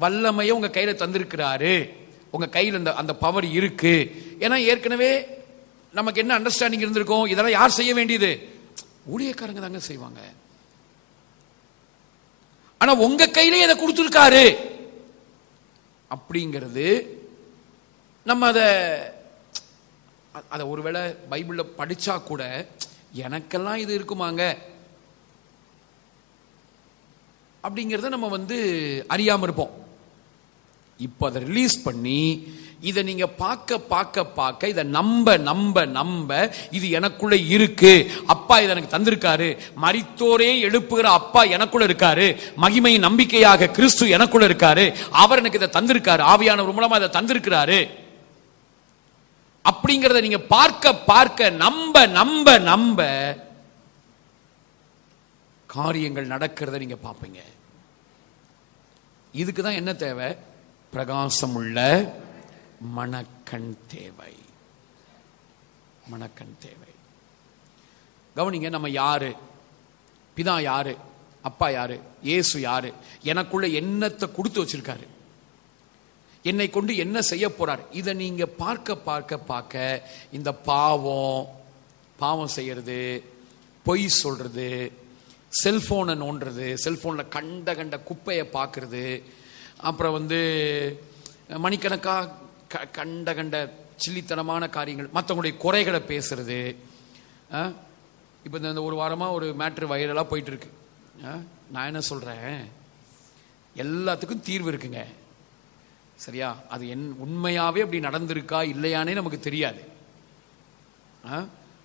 வல்லமையை உங்க கையில தந்திருக்கிறாரு. உங்க கையில் அந்த பவர் இருக்கு. ஏன்னா ஏற்கனவே நமக்கு என்ன அண்டர்ஸ்டாண்டிங் இருந்திருக்கும்? இதெல்லாம் யார் செய்ய வேண்டியது? ஊழியக்காரங்க தாங்க செய்வாங்க. ஆனா உங்க கையிலே இதை கொடுத்திருக்காரு அப்படிங்கிறது நம்ம அதை ஒருவேளை பைபிள்ல படிச்சா கூட எனக்கெல்லாம் இது இருக்குமாங்க அப்படிங்கிறத நம்ம அறியாம இருப்போம். இப்போ அதை ரிலீஸ் பண்ணி இதை நீங்க பார்க்க பார்க்க பார்க்க இதை நம்ப நம்ப நம்ப இது எனக்குள்ள இருக்கு. அப்பா இதை எனக்கு தந்திருக்காரு. மரித்தோரே எழுப்புகிற அப்பா எனக்குள்ள இருக்காரு. மகிமை நம்பிக்கையாக கிறிஸ்து எனக்குள்ள இருக்காரு. அவர் எனக்கு இதை தந்திருக்காரு. ஆவியானவர் மூலமா இதை தந்திருக்கிறாரு அப்படிங்கறத நீங்க பார்க்க பார்க்க நம்ப நம்ப நம்ப காரியங்கள் நடக்கிறத நீங்க பார்ப்பீங்க. இதுக்குதான் என்ன தேவை? பிரகாசம் உள்ள மனக்கண் தேவை. மனக்கண் தேவை. கவனிங்க, நம்ம யாரு? பிதா யாரு? அப்பா யாரு? இயேசு யாரு? எனக்குள்ள என்னத்தை கொடுத்து வச்சிருக்காரு? என்னை கொண்டு என்ன செய்ய போறார்? இதை நீங்க பார்க்க பார்க்க பார்க்க இந்த பாவம் செய்யறது, பொய் சொல்றது, செல்போனை நோண்டுறது, செல்போன்ல கண்ட கண்ட குப்பையை பார்க்கறது, அப்புறம் மணிக்கணக்கா கண்ட கண்ட சில்லித்தனமான காரியங்கள், மற்றவங்களுடைய குறைகளை பேசுறது. இப்போ இந்த ஒரு வாரமா ஒரு மேட்ரு வைரலா போயிட்டு இருக்கு. நான் என்ன சொல்றேன், எல்லாத்துக்கும் தீர்வு இருக்குங்க. சரியா? அது உண்மையாவே அப்படி நடந்திருக்கா இல்லையானே நமக்கு தெரியாது.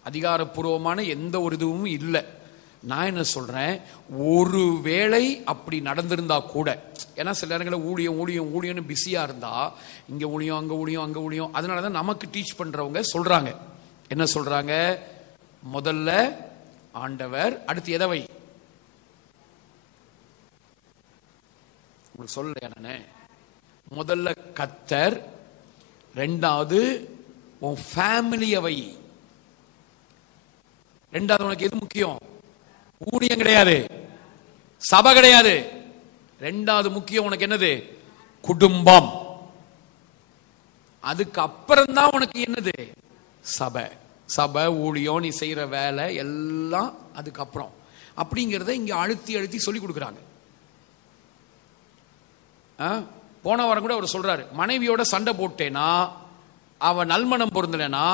அதிகாரப்பூர்வமான எந்த ஒரு இதுவும் இல்லை. நான் என்ன சொல்றேன், ஒரு வேளை அப்படி நடந்திருந்தா கூட, ஏன்னா சில நேரங்களில் ஊழியம்னு பிஸியா இருந்தா இங்க ஊழியம் அங்க ஊழியம் அங்க ஊழியம், அதனாலதான் நமக்கு டீச் பண்றவங்க சொல்றாங்க. என்ன சொல்றாங்க? முதல்ல ஆண்டவர், அடுத்து எதவை உங்களுக்கு சொல்ல நானே, முதல்ல கர்த்தர், ரெண்டாவது உன் ஃபேமிலியவை. ரெண்டாவது உனக்கு எது முக்கியம்? ஊழியம் கிடையாது, சபை கிடையாது. ரெண்டாவது முக்கியம் உனக்கு என்னது? குடும்பம். அதுக்கு அப்புறம் தான் உனக்கு என்னது? சபை ஊழியம், நீ செய்யற வேலை எல்லாம் அதுக்கப்புறம். அப்படிங்கிறத இங்க அழுத்தி அழுத்தி சொல்லி கொடுக்குறாங்க. போன வாரம் கூட அவர் சொல்றாரு, மனைவியோட சண்டை போட்டேனா, அவன் நல்மனம் பொருந்தலைனா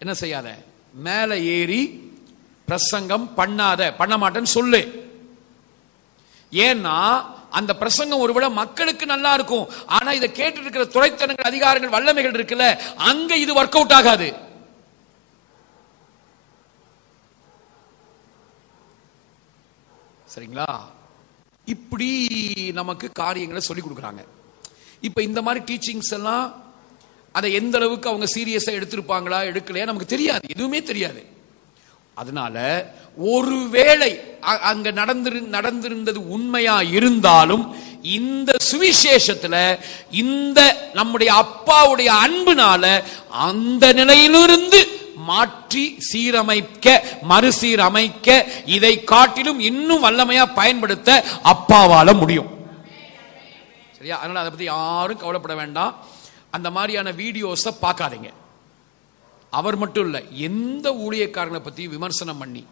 என்ன செய்யாத, மேல ஏறி பிரசங்கம் பண்ண மாட்டேன்னு சொல்லு. ஏன்னா அந்த பிரசங்கம் ஒருவேளை மக்களுக்கு நல்லா இருக்கும், ஆனா இதை கேட்டு இருக்கிற துறைத்தனங்கள், அதிகாரங்கள், வல்லமைகள் இருக்குல்ல, அங்க இது ஒர்க் அவுட் ஆகாது. சரிங்களா? இப்படி நமக்கு காரியங்களை சொல்லி கொடுக்குறாங்க. இப்ப இந்த மாதிரி டீச்சிங்ஸ் எல்லாம் அதை எந்த அளவுக்கு அவங்க சீரியஸா எடுத்திருப்பாங்களா எடுக்கலையா நமக்கு தெரியாது, எதுவுமே தெரியாது. அதனால ஒருவேளை அங்க நடந்திருந்தது உண்மையா இருந்தாலும் இந்த சுவிசேஷத்துல இந்த நம்முடைய அப்பாவுடைய அன்புனால அந்த நிலையிலிருந்து மாற்றி சீரமைக்க, மறுசீரமைக்க, இதை காட்டிலும் இன்னும் வல்லமையா பயன்படுத்த அப்பாவால முடியும். சரியா? அதனால அதை பத்தி யாரும் கவலைப்பட வேண்டாம். அந்த மாதிரியான வீடியோஸை பார்க்காதீங்க. அவர் மட்டும் இல்ல, எந்த ஊழியக்காரங்களை பத்தி விமர்சனம் பண்ணி,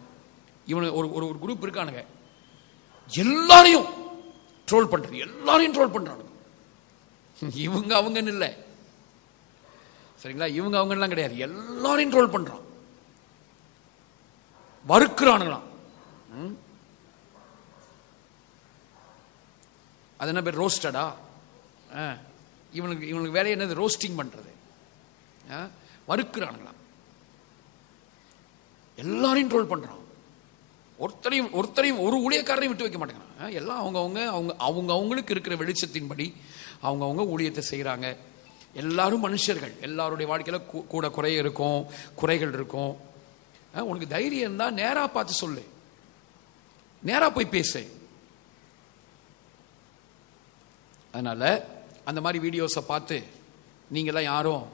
இவனு ஒரு குரூப் இருக்கானுங்க, எல்லாரையும் ட்ரோல் பண்றது, எல்லாரையும் ட்ரோல் பண்றாங்க. இவங்க அவங்கன்னு இல்லை, சரிங்களா? இவங்க அவங்க கிடையாது, எல்லாரையும் ட்ரோல் பண்றான், வறுக்கிறானுங்களாம். அது என்ன பேர்? ரோஸ்டடா? இவனுக்கு வேலை என்னது? ரோஸ்டிங் பண்றது, வறுக்கிறானுங்களாம். எல்லாரையும் ட்ரோல் பண்றான். ஒருத்தரையும் ஒரு ஊழியக்காரரையும் விட்டு வைக்க மாட்டேங்கிறான். எல்லாம் அவங்களுக்கு இருக்கிற வெளிச்சத்தின்படி அவங்க ஊழியத்தை செய்யறாங்க. எல்லாரும் மனுஷர்கள், எல்லாருடைய வாழ்க்கையில கூட குறை இருக்கும், குறைகள் இருக்கும். உனக்கு தைரியம் தான் நேரா பார்த்து சொல்லு, நேரா போய் பேசு. அதனால அந்த மாதிரி வீடியோஸை பார்த்து நீங்களாம் யாரும்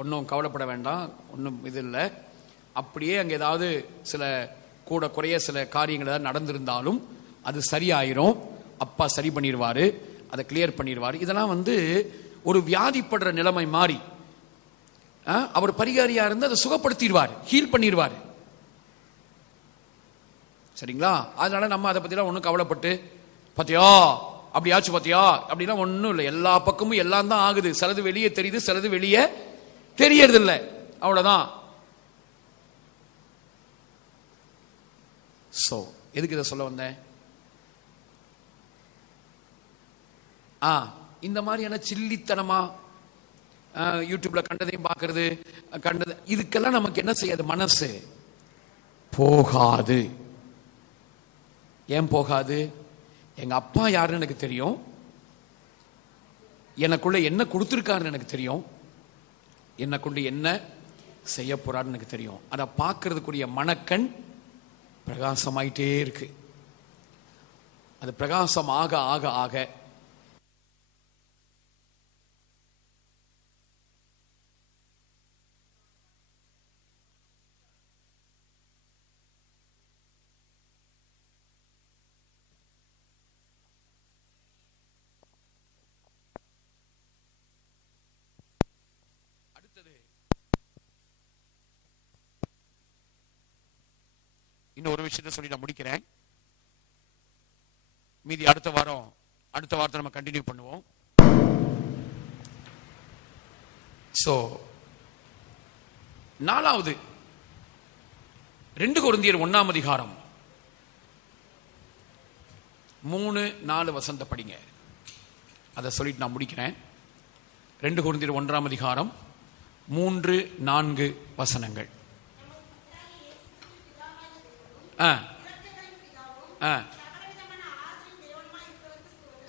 ஒன்றும் கவலைப்பட வேண்டாம், ஒன்றும் இது இல்லை. அப்படியே அங்கே ஏதாவது சில கூட குறைய சில காரியங்கள் ஏதாவது நடந்திருந்தாலும் அது சரியாயிரும். அப்பா சரி பண்ணிடுவார், அதை கிளியர் பண்ணிடுவார். இதெல்லாம் ஒரு வியாதிப்படுற நிலைமை மாறி அவர் பரிகாரியா இருந்து அதை சுகப்படுத்திடுவார், ஹீல் பண்ணிடுவார். சரிங்களா? அதனால நம்ம அதை பற்றிலாம் ஒன்றும் கவலைப்பட்டு பார்த்தியா அப்படி ஆச்சு பார்த்தியா அப்படிலாம் ஒன்றும் இல்லை. எல்லா பக்கமும் எல்லாம் தான் ஆகுது. சிலது வெளியே தெரியுது, சிலது வெளியே தெரியறது இல்லை. அவ்வளோதான். ஸோ எதுக்கு இதை சொல்ல வந்தேன்? இந்த மாதிரியான சில்லித்தனமா யூடியூப்ல கண்டதையும் பார்க்கறது, கண்டது இதுக்கெல்லாம் நமக்கு என்ன செய்யாது, மனசு போகாது. ஏன் போகாது? எங்க அப்பா யாருன்னு எனக்கு தெரியும், எனக்குள்ள என்ன கொடுத்துருக்காருன்னு எனக்கு தெரியும், என்ன கொண்டு என்ன செய்ய போறாருன்னு எனக்கு தெரியும். அதை பார்க்கறதுக்குரிய மனக்கண் பிரகாசமாயிட்டே இருக்கு. அது பிரகாசம் ஆக ஆக ஆக இன்னும் ஒரு விஷயத்தை சொல்லி நான் முடிக்கிறேன். மீதி அடுத்த வாரத்தை நம்ம கண்டினியூ பண்ணுவோம். சோ 4வது 2 கொரிந்தியர் 1ஆம் அதிகாரம் 3-4 வசனத்தை படிங்க. அதை சொல்லிட்டு நான் முடிக்கிறேன். 2 கொரிந்தியர் 1ஆம் அதிகாரம் 3-4 வசனங்கள்.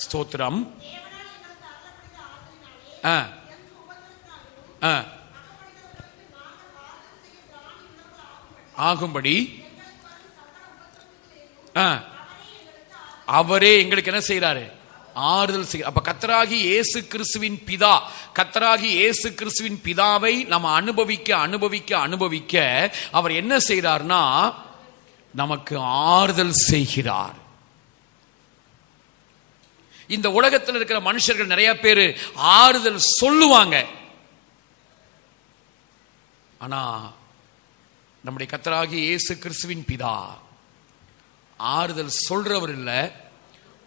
ஸ்தோத்திரம். ஆகும்படி அவரே எங்களுக்கு என்ன செய்யறாரு? ஆறுதல் செய்ய. அப்ப கர்த்தராகி இயேசு கிறிஸ்துவின் பிதா, கர்த்தராகி இயேசு கிறிஸ்துவின் பிதாவை நம்ம அனுபவிக்க அனுபவிக்க அனுபவிக்க அவர் என்ன செய்யறார்னா நமக்கு ஆறுதல் செய்கிறார். இந்த உலகத்தில் இருக்கிற மனுஷர்கள் நிறைய பேர் ஆறுதல் சொல்லுவாங்க, ஆனா நம்முடைய கர்த்தராகி இயேசு கிறிஸ்துவின் பிதா ஆறுதல் சொல்றவர் இல்ல,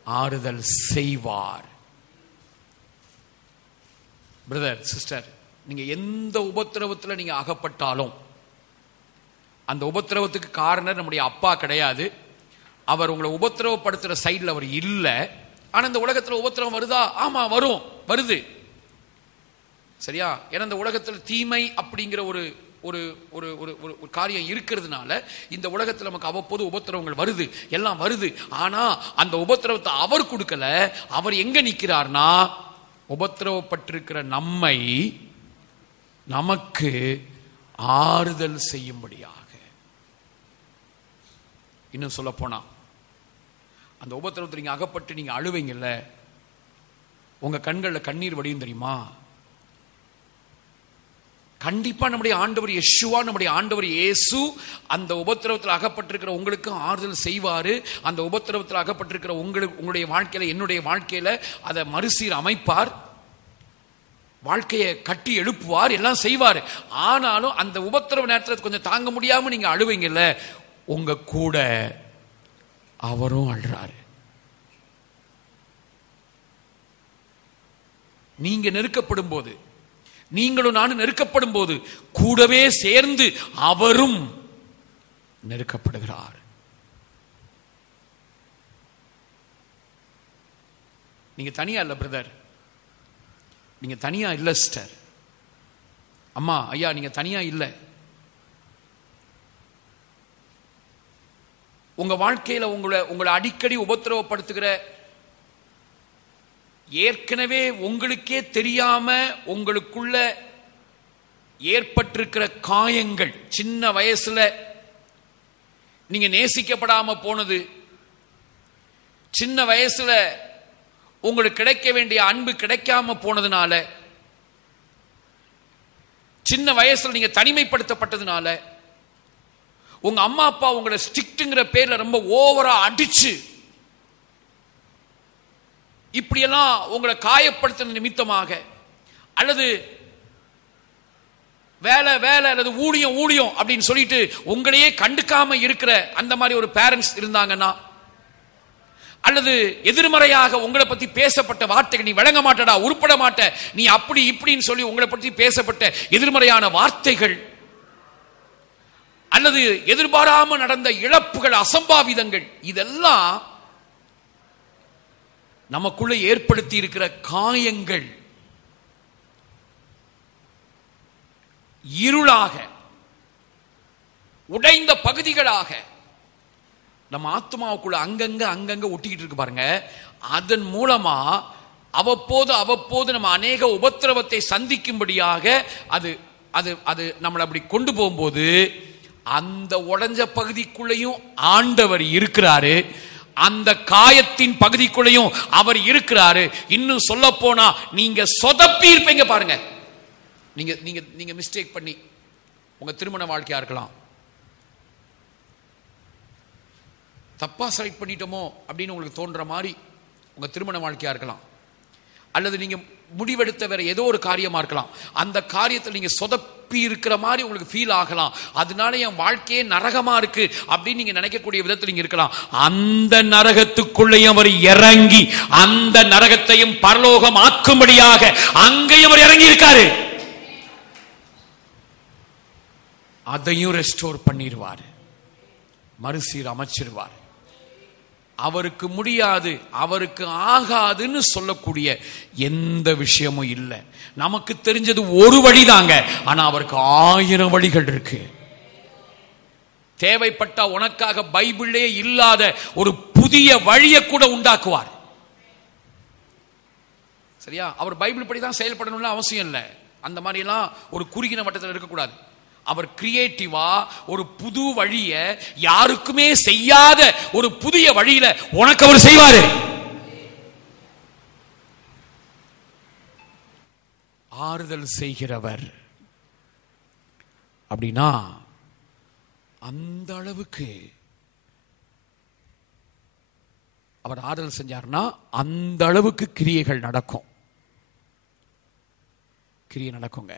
ஆறுதல் செய்வார். பிரதர் சிஸ்டர், நீங்க எந்த உபத்திரவத்தில் நீங்க அகப்பட்டாலும் அந்த உபத்திரவத்துக்கு காரணம் நம்முடைய அப்பா கிடையாது. அவர் உங்களை உபத்திரவப்படுத்துற சைடில் அவர் இல்லை. ஆனா இந்த உலகத்தில் உபத்திரவம் வருதா? ஆமா வரும், வருது. சரியா? ஏன்னா இந்த உலகத்தில் தீமை அப்படிங்கிற ஒரு ஒரு ஒரு ஒரு காரியம் இருக்கிறதுனால இந்த உலகத்தில் நமக்கு அவ்வப்போது உபத்திரவங்கள் வருது, எல்லாம் வருது. ஆனா அந்த உபத்திரவத்தை அவர் கொடுக்கல. அவர் எங்க நிற்கிறார்னா உபத்திரவப்பட்டிருக்கிற நம்மை நமக்கு ஆறுதல் செய்யும்படியாக. இன்னும் சொல்ல போனா அந்த உபத்திரவத்தில் நீங்க அகப்பட்டு நீங்க அழுவீங்கல்ல, உங்க கண்கள்ல கண்ணீர் வடியும் தெரியுமா? கண்டிப்பா நம்முடைய ஆண்டவர் யெஷுவா, நம்முடைய ஆண்டவர் இயேசு அந்த உபத்திரவத்தில் அகப்பட்டிருக்கிற உங்களுக்கு ஆறுதல் செய்வாரு. அந்த உபத்திரவத்தில் அகப்பட்டிருக்கிற உங்களுடைய வாழ்க்கையில, என்னுடைய வாழ்க்கையில அதை மறுசீர் அமைப்பார், வாழ்க்கையை கட்டி எழுப்புவார், எல்லாம் செய்வார். ஆனாலும் அந்த உபத்திரவ நேரத்தில் கொஞ்சம் தாங்க முடியாம நீங்க அழுவீங்கல்ல, உங்க கூட அவரும் அழுறாரு. நீங்க நெருக்கப்படும் போது, நீங்களும் நானும் நெருக்கப்படும் போது கூடவே சேர்ந்து அவரும் நெருக்கப்படுகிறார். நீங்க தனியா இல்ல பிரதர், நீங்க தனியா இல்ல சிஸ்டர், அம்மா ஐயா நீங்க தனியா இல்ல. உங்க வாழ்க்கையில உங்களை அடிக்கடி உபத்திரவப்படுத்துகிற, ஏற்கனவே உங்களுக்கே தெரியாம உங்களுக்குள்ள ஏற்பட்டிருக்கிற காயங்கள், சின்ன வயசுல நீங்க நேசிக்கப்படாம போனது, சின்ன வயசுல உங்களுக்கு கிடைக்க வேண்டிய அன்பு கிடைக்காம போனதுனால, சின்ன வயசுல நீங்க தனிமைப்படுத்தப்பட்டதுனால, உங்க அம்மா அப்பா உங்களை ஸ்ட்ரிக்ட்ங்கிற பேர்ல ரொம்ப ஓவரா அடிச்சு இப்படியெல்லாம் உங்களை காயப்படுத்தின நிமித்தமாக, அல்லது வேலை வேலை அல்லது ஊழியம் ஊழியம் அப்படின்னு சொல்லிட்டு உங்களையே கண்டுக்காம இருக்கிற அந்த மாதிரி ஒரு பேரண்ட்ஸ் இருந்தாங்கன்னா, அல்லது எதிர்மறையாக உங்களை பத்தி பேசப்பட்ட வார்த்தைகள், நீ விளங்க மாட்டடா, உருப்பட மாட்ட, நீ அப்படி இப்படின்னு சொல்லி உங்களை பற்றி பேசப்பட்ட எதிர்மறையான வார்த்தைகள், அல்லது எதிர்பாராம நடந்த இழப்புகள், அசம்பாவிதங்கள், இதெல்லாம் நமக்குள்ள ஏற்படுத்தி இருக்கிற காயங்கள் இருளாக, உடைந்த பகுதிகளாக நம்ம ஆத்மாவுக்குள்ள அங்கங்க ஒட்டிக்கிட்டு இருக்கு பாருங்க. அதன் மூலமா அவ்வப்போது நம்ம அநேக உபத்திரவத்தை சந்திக்கும்படியாக அது அது அது நம்மளை அப்படி கொண்டு போகும்போது, அந்த உடைஞ்ச பகுதிக்குள்ளேயும் ஆண்டவர் இருக்கிறாரு, அந்த காயத்தின் பகுதிக்குள்ளேயும் அவர் இருக்கிறாரு. இன்னும் சொல்ல போனா, நீங்க சொதப்பி இருப்பீங்க பாருங்க. நீங்க நீங்க நீங்க மிஸ்டேக் பண்ணி உங்க திருமண வாழ்க்கையா இருக்கலாம், தப்பா செலக்ட் பண்ணிட்டோமோ அப்படின்னு உங்களுக்கு தோன்ற மாதிரி உங்க திருமண வாழ்க்கையா இருக்கலாம், அல்லது நீங்க முடிவெடுத்த வேற ஏதோ ஒரு காரியமா இருக்கலாம். அந்த காரியத்தில் நீங்க சொதப்பி இருக்கிற மாதிரி உங்களுக்கு ஃபீல் ஆகலாம். அதனால என் வாழ்க்கையே நரகமா இருக்கு அப்படின்னு நீங்க நினைக்கக்கூடிய விதத்தில் நீங்க இருக்கலாம். அந்த நரகத்துக்குள்ளேயும் அவர் இறங்கி அந்த நரகத்தையும் பரலோகம் ஆக்கும்படியாக அங்கேயும் அவர் இறங்கி இருக்காரு. அதையும் ரெஸ்டோர் பண்ணிடுவார், மறுசீர் அமைச்சிருவார். அவருக்கு முடியாது, அவருக்கு ஆகாதுன்னு சொல்லக்கூடிய எந்த விஷயமும் இல்லை. நமக்கு தெரிஞ்சது ஒரு வழிதாங்க, ஆனா அவருக்கு 1000 வழிகள் இருக்கு. தேவைப்பட்ட உனக்காக பைபிளே இல்லாத ஒரு புதிய வழியை கூட உண்டாக்குவார். சரியா? அவர் பைபிள் படிதான் செயல்படணும்னு அவசியம் இல்லை. அந்த மாதிரி எல்லாம் ஒரு குறுகின வட்டத்தில் இருக்கக்கூடாது. அவர் கிரியேட்டிவா ஒரு புது வழிய, யாருக்குமே செய்யாத ஒரு புதிய வழியில உனக்கு அவர் செய்வாரு. ஆறுதல் செய்கிறவர் அப்படின்னா அந்த அளவுக்கு அவர் ஆறுதல் செஞ்சார்னா அந்த அளவுக்கு கிரியைகள் நடக்கும். கிரியை நடக்குங்க.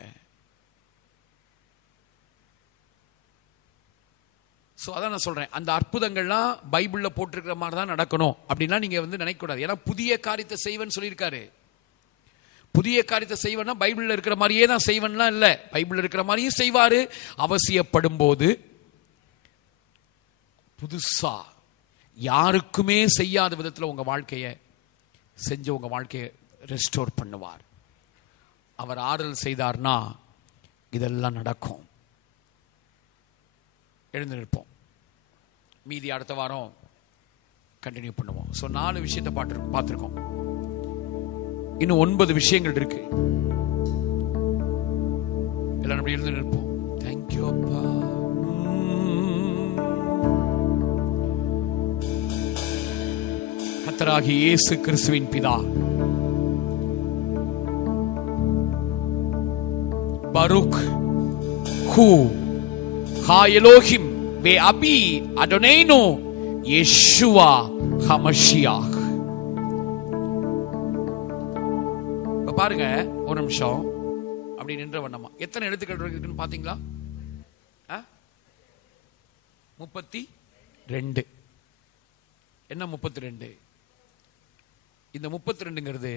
அதான் நான் சொல்றேன், அந்த அற்புதங்கள்லாம் பைபிள்ல போட்டிருக்கிற மாதிரி தான் நடக்கணும் அப்படின்னா நீங்க நினைக்க கூடாது. ஏன்னா புதிய காரியத்தை செய்வன் சொல்லியிருக்காரு. புதிய காரியத்தை செய்வன்னா பைபிள்ல இருக்கிற மாதிரியே தான் செய்வன்லாம் இல்ல, பைபிள்ல இருக்கிற மாதிரியும் செய்வாரு. அவசியப்படும் போது புதுசா யாருக்குமே செய்யாத விதத்தில் உங்க வாழ்க்கையை செஞ்சு உங்க வாழ்க்கையை ரெஸ்டோர் பண்ணுவார். அவர் ஆறுதல் செய்தார்னா இதெல்லாம் நடக்கும். எழுந்து நிற்போம். மீதி அடுத்த வாரம் கண்டினியூ பண்ணுவோம். 4 விஷயத்தை பார்த்திருக்கோம். இன்னும் 9 விஷயங்கள் இருக்கு. எல்லாம் அப்படி எழுந்து நிற்போம். தேங்க்யூ அப்பா. கர்த்தராகிய இயேசு கிறிஸ்துவின் பிதா, பருக் ஹூ ஹா எலோஹிம் வே அபி அடோனேனோ யெஷுவா ஹமஷியாஹ். பாருங்க ஒரு நிமிஷம் அப்படி நின்ற வண்ணமா எத்தனை எழுத்துக்கள் இருக்குன்னு பாத்தீங்களா? 32. என்ன 32? இந்த 32ங்கிறது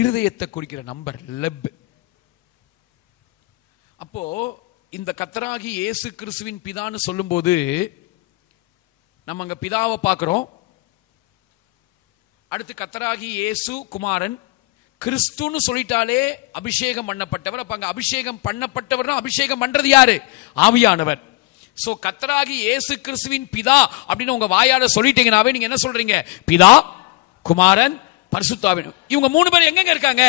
இருதயத்தை குறிக்கிற நம்பர், லெப். அப்போ இந்த கர்த்தராகி இயேசு கிறிஸ்துவின் பிதான்னு சொல்லும்போது நம்ம அங்க பிதாவை பார்க்கிறோம். அடுத்து கர்த்தராகி இயேசு குமாரன், கிறிஸ்துன்னு சொல்லிட்டாலே அபிஷேகம் பண்ணப்பட்டவர். அப்ப அங்க அபிஷேகம் பண்ணப்பட்டவர், அபிஷேகம் பண்றது யாரு? ஆவியானவர். சோ கர்த்தராகி இயேசு கிறிஸ்துவின் பிதா அப்படின்னு உங்க வாயால சொல்லிட்டீங்கனாவே நீங்க என்ன சொல்றீங்க? பிதா, குமாரன், பரிசுத்த ஆவி. இவங்க 3 பேர் எங்கங்க இருக்காங்க?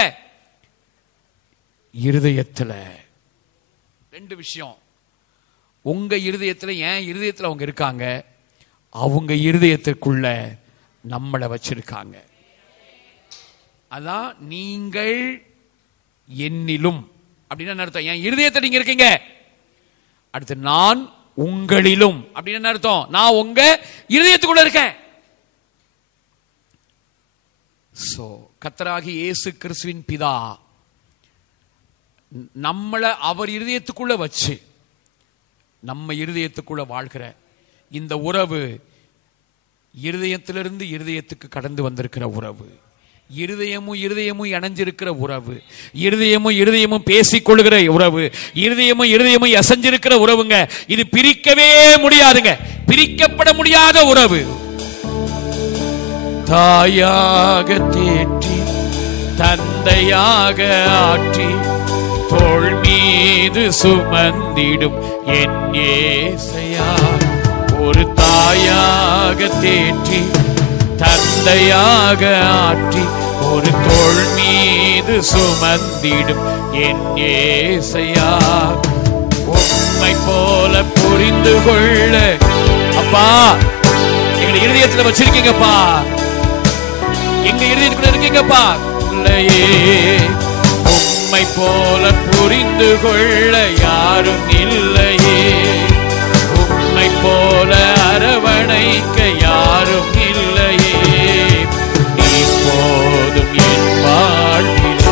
இருதயத்துல. 2 விஷயம். உங்க இருதயத்துல, என் இருதயத்துல அவங்க இருக்காங்க, அவங்க இருதயத்துக்குள்ள நம்மளை வச்சிருக்காங்க. அதான் நீங்கள் என்னிலும் அப்படின்னு அர்த்தம். என் இருதயத்தை நீங்க இருக்கீங்க. அடுத்து நான் உங்களிலும் அப்படின்னு அர்த்தம். நான் உங்க இருதயத்துக்குள்ள இருக்கேன். சோ கர்த்தராகி இயேசு கிறிஸ்துவின் பிதா நம்மளை அவர் இருதயத்துக்குள்ள வச்சு நம்ம இருதயத்துக்குள்ள வாழ்கிற இந்த உறவு இருதயத்திலிருந்து இருதயத்துக்கு கடந்து வந்திருக்கிற உறவு, இருதயமும் இருதயமும் இணைஞ்சிருக்கிற உறவு, இருதயமும் பேசிக்கொள்கிற உறவு, இருதயமும் அசைஞ்சிருக்கிற உறவுங்க. இது பிரிக்கவே முடியாதுங்க, பிரிக்கப்பட முடியாத உறவு. தாயாக தேற்றி தந்தையாக ஆற்றி தோள் மீது சுமந்திடும் என் இயேசையா. ஒரு தாயாக தேற்றி தந்தையாக ஆற்றி ஒரு தோள் மீது சுமந்திடும் என் இயேசையா. உம்மை போல புரிந்து கொள்ள அப்பா எங்க இருதயத்துல வச்சிருக்கீங்கப்பா, எங்க இருதயத்துக்குள்ள இருக்கீங்கப்பா. இல்லையே உம்மை போல புரிந்து கொள்ள யாரும் இல்லையே, உம்மை போல அரவணைக்க யாரும் இல்லையே. நீ போதும் என் வாழ்வில்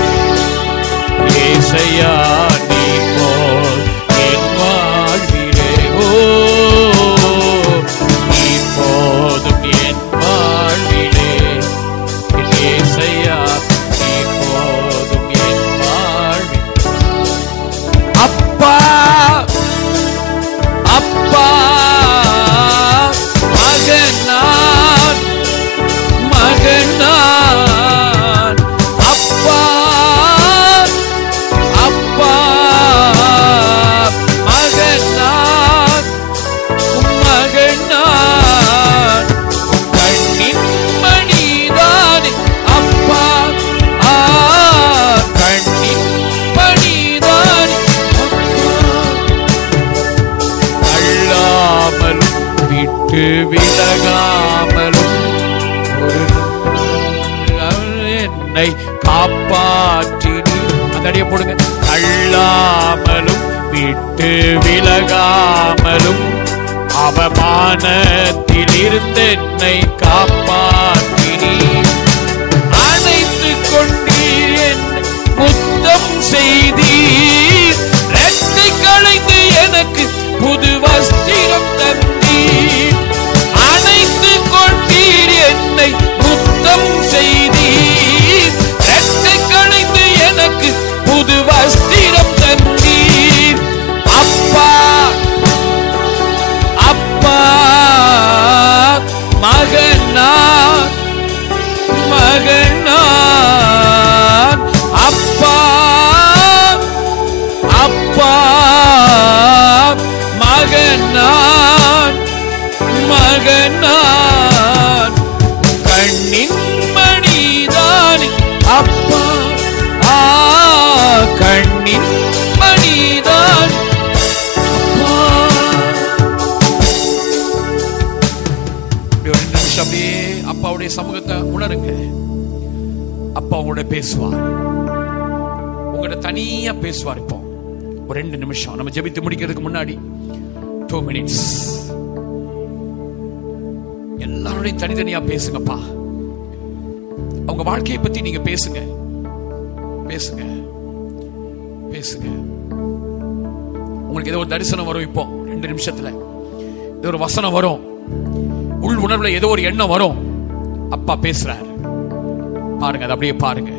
ஏசையா, நீ போல் என் வாழ்விலே. ஓ நீ போதும் என் வாழ்விலே ஏசையா, நீ போதும் என் வாழ்வில். அப்பா அப்பா மகனான் மகனான் அப்பா அப்பா மகனான் மகனான் கண்ணின் மணிதான் அப்பா கண்ணின் மணிதான் அல்லாமலும் விட்டு விலகாமலும் என்னை காப்பாற்றினி. அந்த அடியை போடுங்க. அல்லாமலும் விட்டு விலகாமலும் அவமானத்தில் இருந்து என்னை காப்பாற்றினி. அணைத்துக் கொண்டீர், என்னை முத்தம் செய்தீர், ரெட்டை களைந்து எனக்கு புது வஸ்திரம் தந்தீர். அணைத்துக் கொண்டீர், என்னை முத்தம் செய்தீர், ரெட்டை களைந்து எனக்கு புது வஸ்திரம் தந்தீர். அப்பா அப்பா மகனான் மகனான் அப்பா அப்பா மகனான் மகனான் கண்ணின் மணிதான் அப்பா கண்ணின் மணிதான் அப்பா. ஒரு நிமிஷம் அப்படியே அப்பாவுடைய சமூகத்தை உணருங்க. அப்பா உங்களோட பேசுவார், உங்களோட தனியா பேசுவார். இப்போ ஒரு 2 நிமிஷம் நம்ம ஜெபித்து முடிக்கிறதுக்கு முன்னாடி 2 minutes எல்லாரோடையும் தனித்தனியா பேசுங்கப்பா. அவங்க வாழ்க்கையை பத்தி நீங்க பேசுங்க பேசுங்க பேசுங்க. உங்களுக்கு ஏதோ ஒரு தரிசனம் வரும். இப்போ 2 நிமிஷத்துல ஏதோ ஒரு வசனம் வரும், உள் உணர்வுல ஏதோ ஒரு எண்ணம் வரும். அப்பா பேசுறார் பாருங்க, அதை அப்படியே பாருங்க.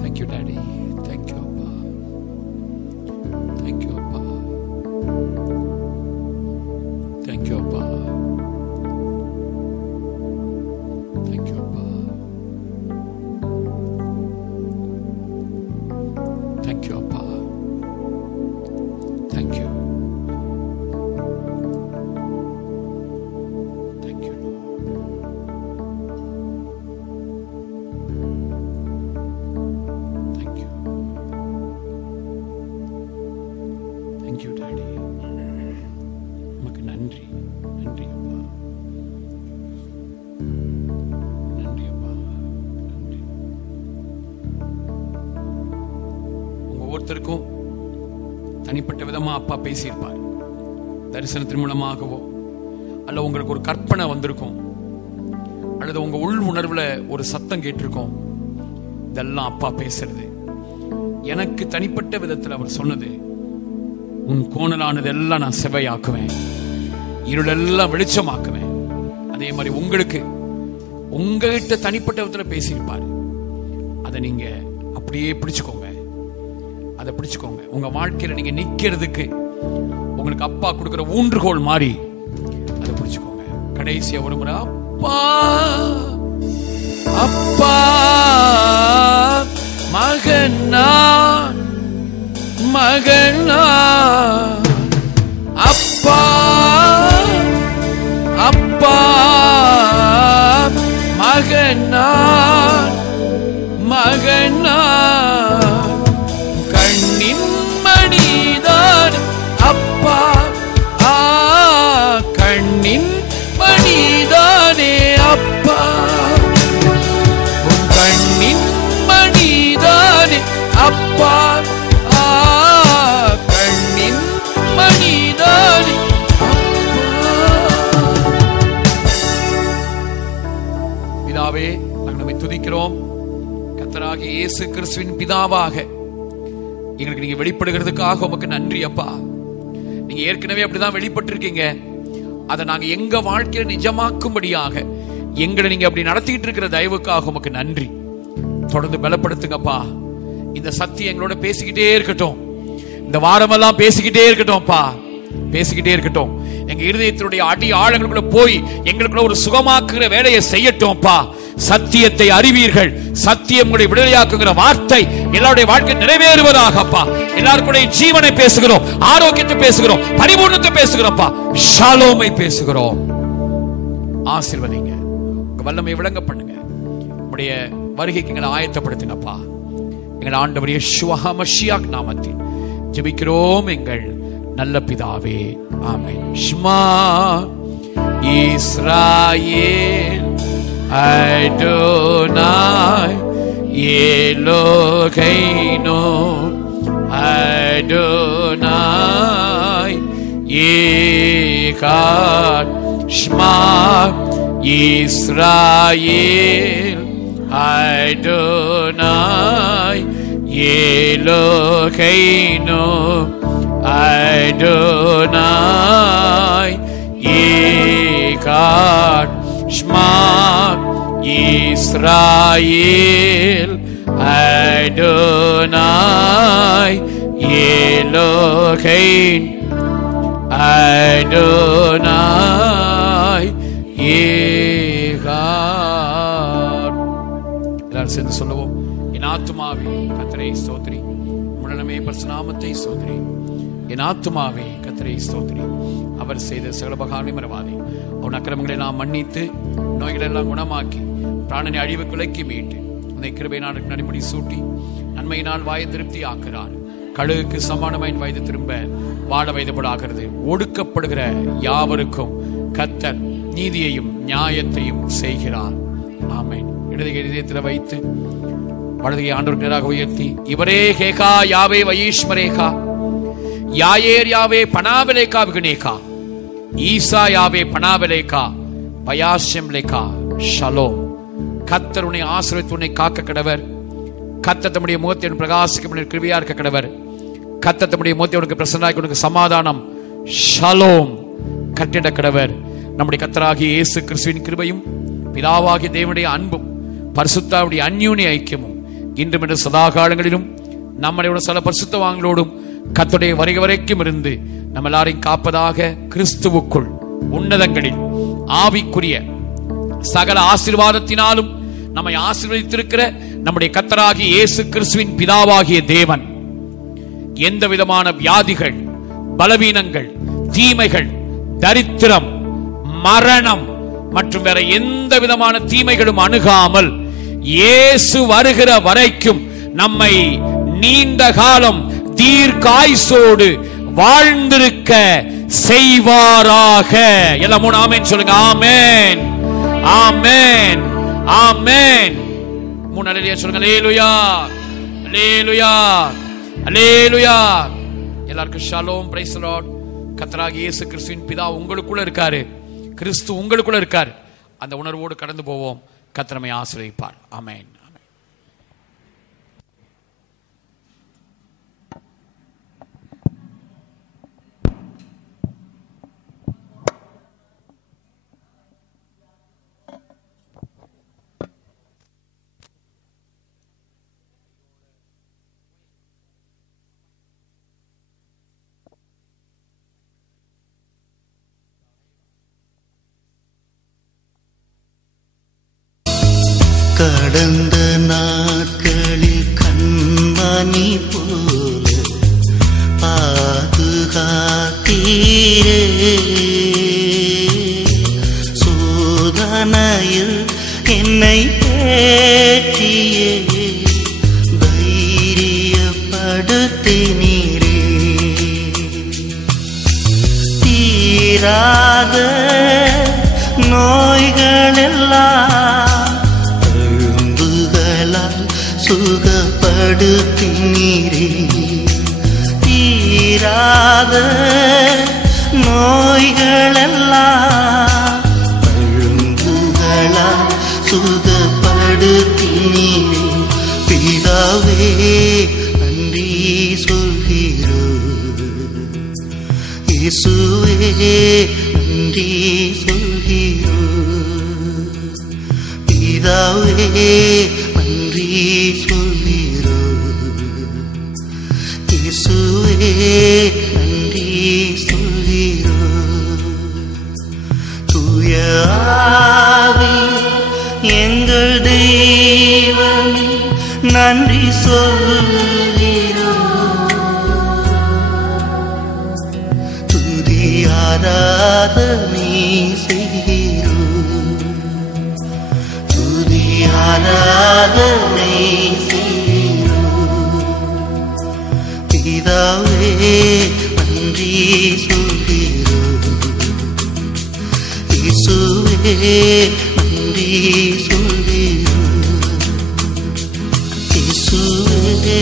Thank you, Daddy. Thank you, Appa. Thank you, Appa. Thank you, Appa. Thank you, Appa. Thank you, Appa. Thank you. ஒவ்வொருத்தருக்கும் தனிப்பட்ட விதமா அப்பா பேசியிருப்பார். தரிசனத்தின் மூலமாகவோ அல்ல உங்களுக்கு ஒரு கற்பனை வந்திருக்கும், அல்லது உங்க உள் உணர்வுல ஒரு சத்தம் கேட்டிருக்கோம். இதெல்லாம் அப்பா பேசுறது. எனக்கு தனிப்பட்ட விதத்தில் அவர் சொன்னது, உன் கோணலானதெல்லாம் நான் செவ்வையாக்குவேன், இருளெல்லாம் வெளிச்சமாக்குவேன். அதே மாதிரி உங்களுக்கு உங்ககிட்ட தனிப்பட்ட விதத்தில் பேசியிருப்பார். அதை நீங்க அப்படியே பிடிச்சுக்கோங்க, அதை பிடிச்சுக்கோங்க. உங்க வாழ்க்கையில நீங்க நிக்கிறதுக்கு உங்களுக்கு அப்பா கொடுக்கிற ஊன்றுகோல் மாதிரி அதை பிடிச்சுக்கோங்க. கடைசியா ஒரு முறை அப்பா அப்பா மகனா மகனா அப்பா அப்பா மகனா மகனா கண்ணின் மணிதான் அப்பா கண்ணின் மணிதானே அப்பா கண்ணின் மணிதானே அப்பா கண்ணின் மணிதானே பிதாவே, நாங்கள் நம்மை துதிக்கிறோம். கர்த்தராகிய இயேசு கிறிஸ்துவின் பிதாவாக எங்களுக்கு நீங்க வெளிப்படுகிறதுக்காக உமக்கு நன்றி அப்பா. நீங்க ஏற்கனவே அப்படிதான் வெளிப்பட்டிருக்கீங்க. அதை நாங்க எங்க வாழ்க்கையில நிஜமாக்கும்படியாக எங்களை நீங்க அப்படி நடத்திட்டு இருக்கிற தயவுக்காக உமக்கு நன்றி. தொடர்ந்து பலப்படுத்துங்கப்பா. இந்த சத்தியம் எங்களோட பேசிக்கிட்டே இருக்கட்டும். இந்த வாரமெல்லாம் பேசிக்கிட்டே இருக்கட்டும்ப்பா, பேசிக்கிட்டே இருக்கட்டும். எங்க இருதயத்தினுடைய அடி ஆழங்களுக்குள்ள போய் எங்களுக்குள்ள ஒரு சுகமாக்குற வேலையை செய்யட்டும்ப்பா. சத்தியத்தை அறிவீர்கள், சத்தியம் உங்களை விடுதலையாக்குங்கிற வார்த்தை எல்லாருடைய வாழ்க்கை நிறைவேறுவதாகப்பா. எல்லாருடைய ஜீவனை பேசுகிறோம், ஆரோக்கியத்தை பேசுகிறோம், பரிபூர்ணத்தை பேசுகிறோம்ப்பா, ஷாலோமை பேசுகிறோம். ஆசீர்வதிங்க, உங்க வல்லமை விளங்க பண்ணுங்க. உங்களுடைய வருகைக்கு எங்களை ஆயத்தப்படுத்துங்கப்பா. எங்கள் ஆண்டவர் யெஷுவா மஷியாக் நாமத்தில் ஜெபிக்கிறோம் எங்கள் நல்ல பிதாவே, ஆமென். Sharma Israel Adonai Eloheinu Adonai Echad Shema Yisrael Adonai Eloheinu Adonai Echad Shema Yisrael Adonai Eloheinu Adonai Echad. எல்லாரும் சேர்ந்து சொல்லுவோம். என் ஆத்துமாவே கர்த்தரை ஸ்தோத்திரி, உடனே பரிசுநாமத்தை ஸ்தோத்திரி. என் ஆத்துமாவே கர்த்தரை ஸ்தோத்திரி, அவர் செய்த சகல உபகாரங்களை மறவாதே. அவன் அக்கிரமங்களை நாம் மன்னித்து நோய்களை எல்லாம் குணமாக்கி பிராணனை அழிவுக்கு விலக்கி மீட்டு உன்னை கிருபை நாளுக்கு நடிபடி சூட்டி நன்மையினால் வாயை திருப்தி ஆக்குறார். கழுகுக்கு சமானமாயின் வயது திரும்ப வாழ வயதுபடாகிறது. ஒடுக்கப்படுகிற யாவருக்கும் கர்த்தர் நீதியையும் நியாயத்தையும் செய்கிறார். ஆமென். இடது இதயத்தில் வைத்து வலதுகை ஆண்டவருக்கு நேராக உயர்த்தி, இவரே ஹேகா யாவே வயீஷ்மரேகா யாயேர் யாவே பனாவலேகா விகுனேகா ஈசா யாவே பனாவலேகா பயாஷ்யம் லேகா ஷலோம். கர்த்தர் உன்னை ஆசீர்வதித்து உன்னை காக்க கடவர். கர்த்தர் தம்முடைய முகத்தை பிரகாசிக்க கிருபையா இருக்க கடவர். கர்த்தர் தம்முடைய முகத்தை உனக்கு பிரசன்னாக்கி உனக்கு சமாதானம் ஷலோம் கட்டிட கடவர். நம்முடைய கர்த்தராகிய இயேசு கிறிஸ்துவின் கிருபையும் பிதாவாகிய தேவனுடைய அன்பும் பரிசுத்தாவுடைய அந்யோன்ய ஐக்கியமும் இன்றும் என்று சதா காலங்களிலும் நம்முடைய சில பரிசுத்தவான்களோடும் கர்த்தருடைய வருகை வரைக்கும் இருந்து நம்ம எல்லாரையும் காப்பதாக. கிறிஸ்துவுக்குள் உன்னதங்களில் ஆவிக்குரிய சகல ஆசீர்வாதத்தினாலும் நம்மை ஆசீர்வதித்திருக்கிற நம்முடைய கர்த்தராகிய இயேசு கிறிஸ்துவின் பிதாவாகிய தேவன் எந்த விதமான வியாதிகள், பலவீனங்கள், தீமைகள், தரித்திரம், மரணம் மற்றும் வேற எந்த விதமான தீமைகளும் அணுகாமல் இயேசு வருகிற வரைக்கும் நம்மை நீண்ட காலம் தீர்க்காயுசோடு வாழ்ந்திருக்க செய்வாராக. எல்லாம் மூணு ஆமென் சொல்லுங்க. ஆமென், ஆமென், ஆமென். மூணு அல்லேலூயா சொல்லுங்க. அல்லேலூயா, அல்லேலூயா, அல்லேலூயா. எல்லாருக்கும் ஷாலோம், பிரைஸ் தி லார்ட். கர்த்தராகிய இயேசு கிறிஸ்துவின் பிதா உங்களுக்குள்ள இருக்காரு, கிறிஸ்து உங்களுக்குள்ள இருக்காரு. அந்த உணர்வோடு கடந்து போவோம். கர்த்தர் நம்மை ஆசீர்வதிப்பார். ஆமென். கடந்த நாட்களில் கண்மணி போல பாதுகாத்தீரே, சோதனையில் என்னை தேற்றியே தைரியப்படுத்தினீரே. தீராத நோய்களெல்லாம் சுகப்படுத்தினீரே. தீராத நோய்களெல்லாம் அழுங்குகளால் சுகப்படுத்தினீரே. பிதாவே நன்றி சொல்கிறோம், இயேசுவே நன்றி சொல்கிறோம். பிதாவே நன்றி சொல்கிறோம், இயேசுவே நன்றி சொல்கிறோம். தூய ஆவி எங்கள் தெய்வம் நன்றி சொல்கிறோம். துதி ஆராதனை செய்கிறோம், துதி ஆராதனை செய்கிறோம். பிதாவே நன்றி சொல்கிறோம், இயேசுவே நன்றி சொல்கிறோம், இயேசுவே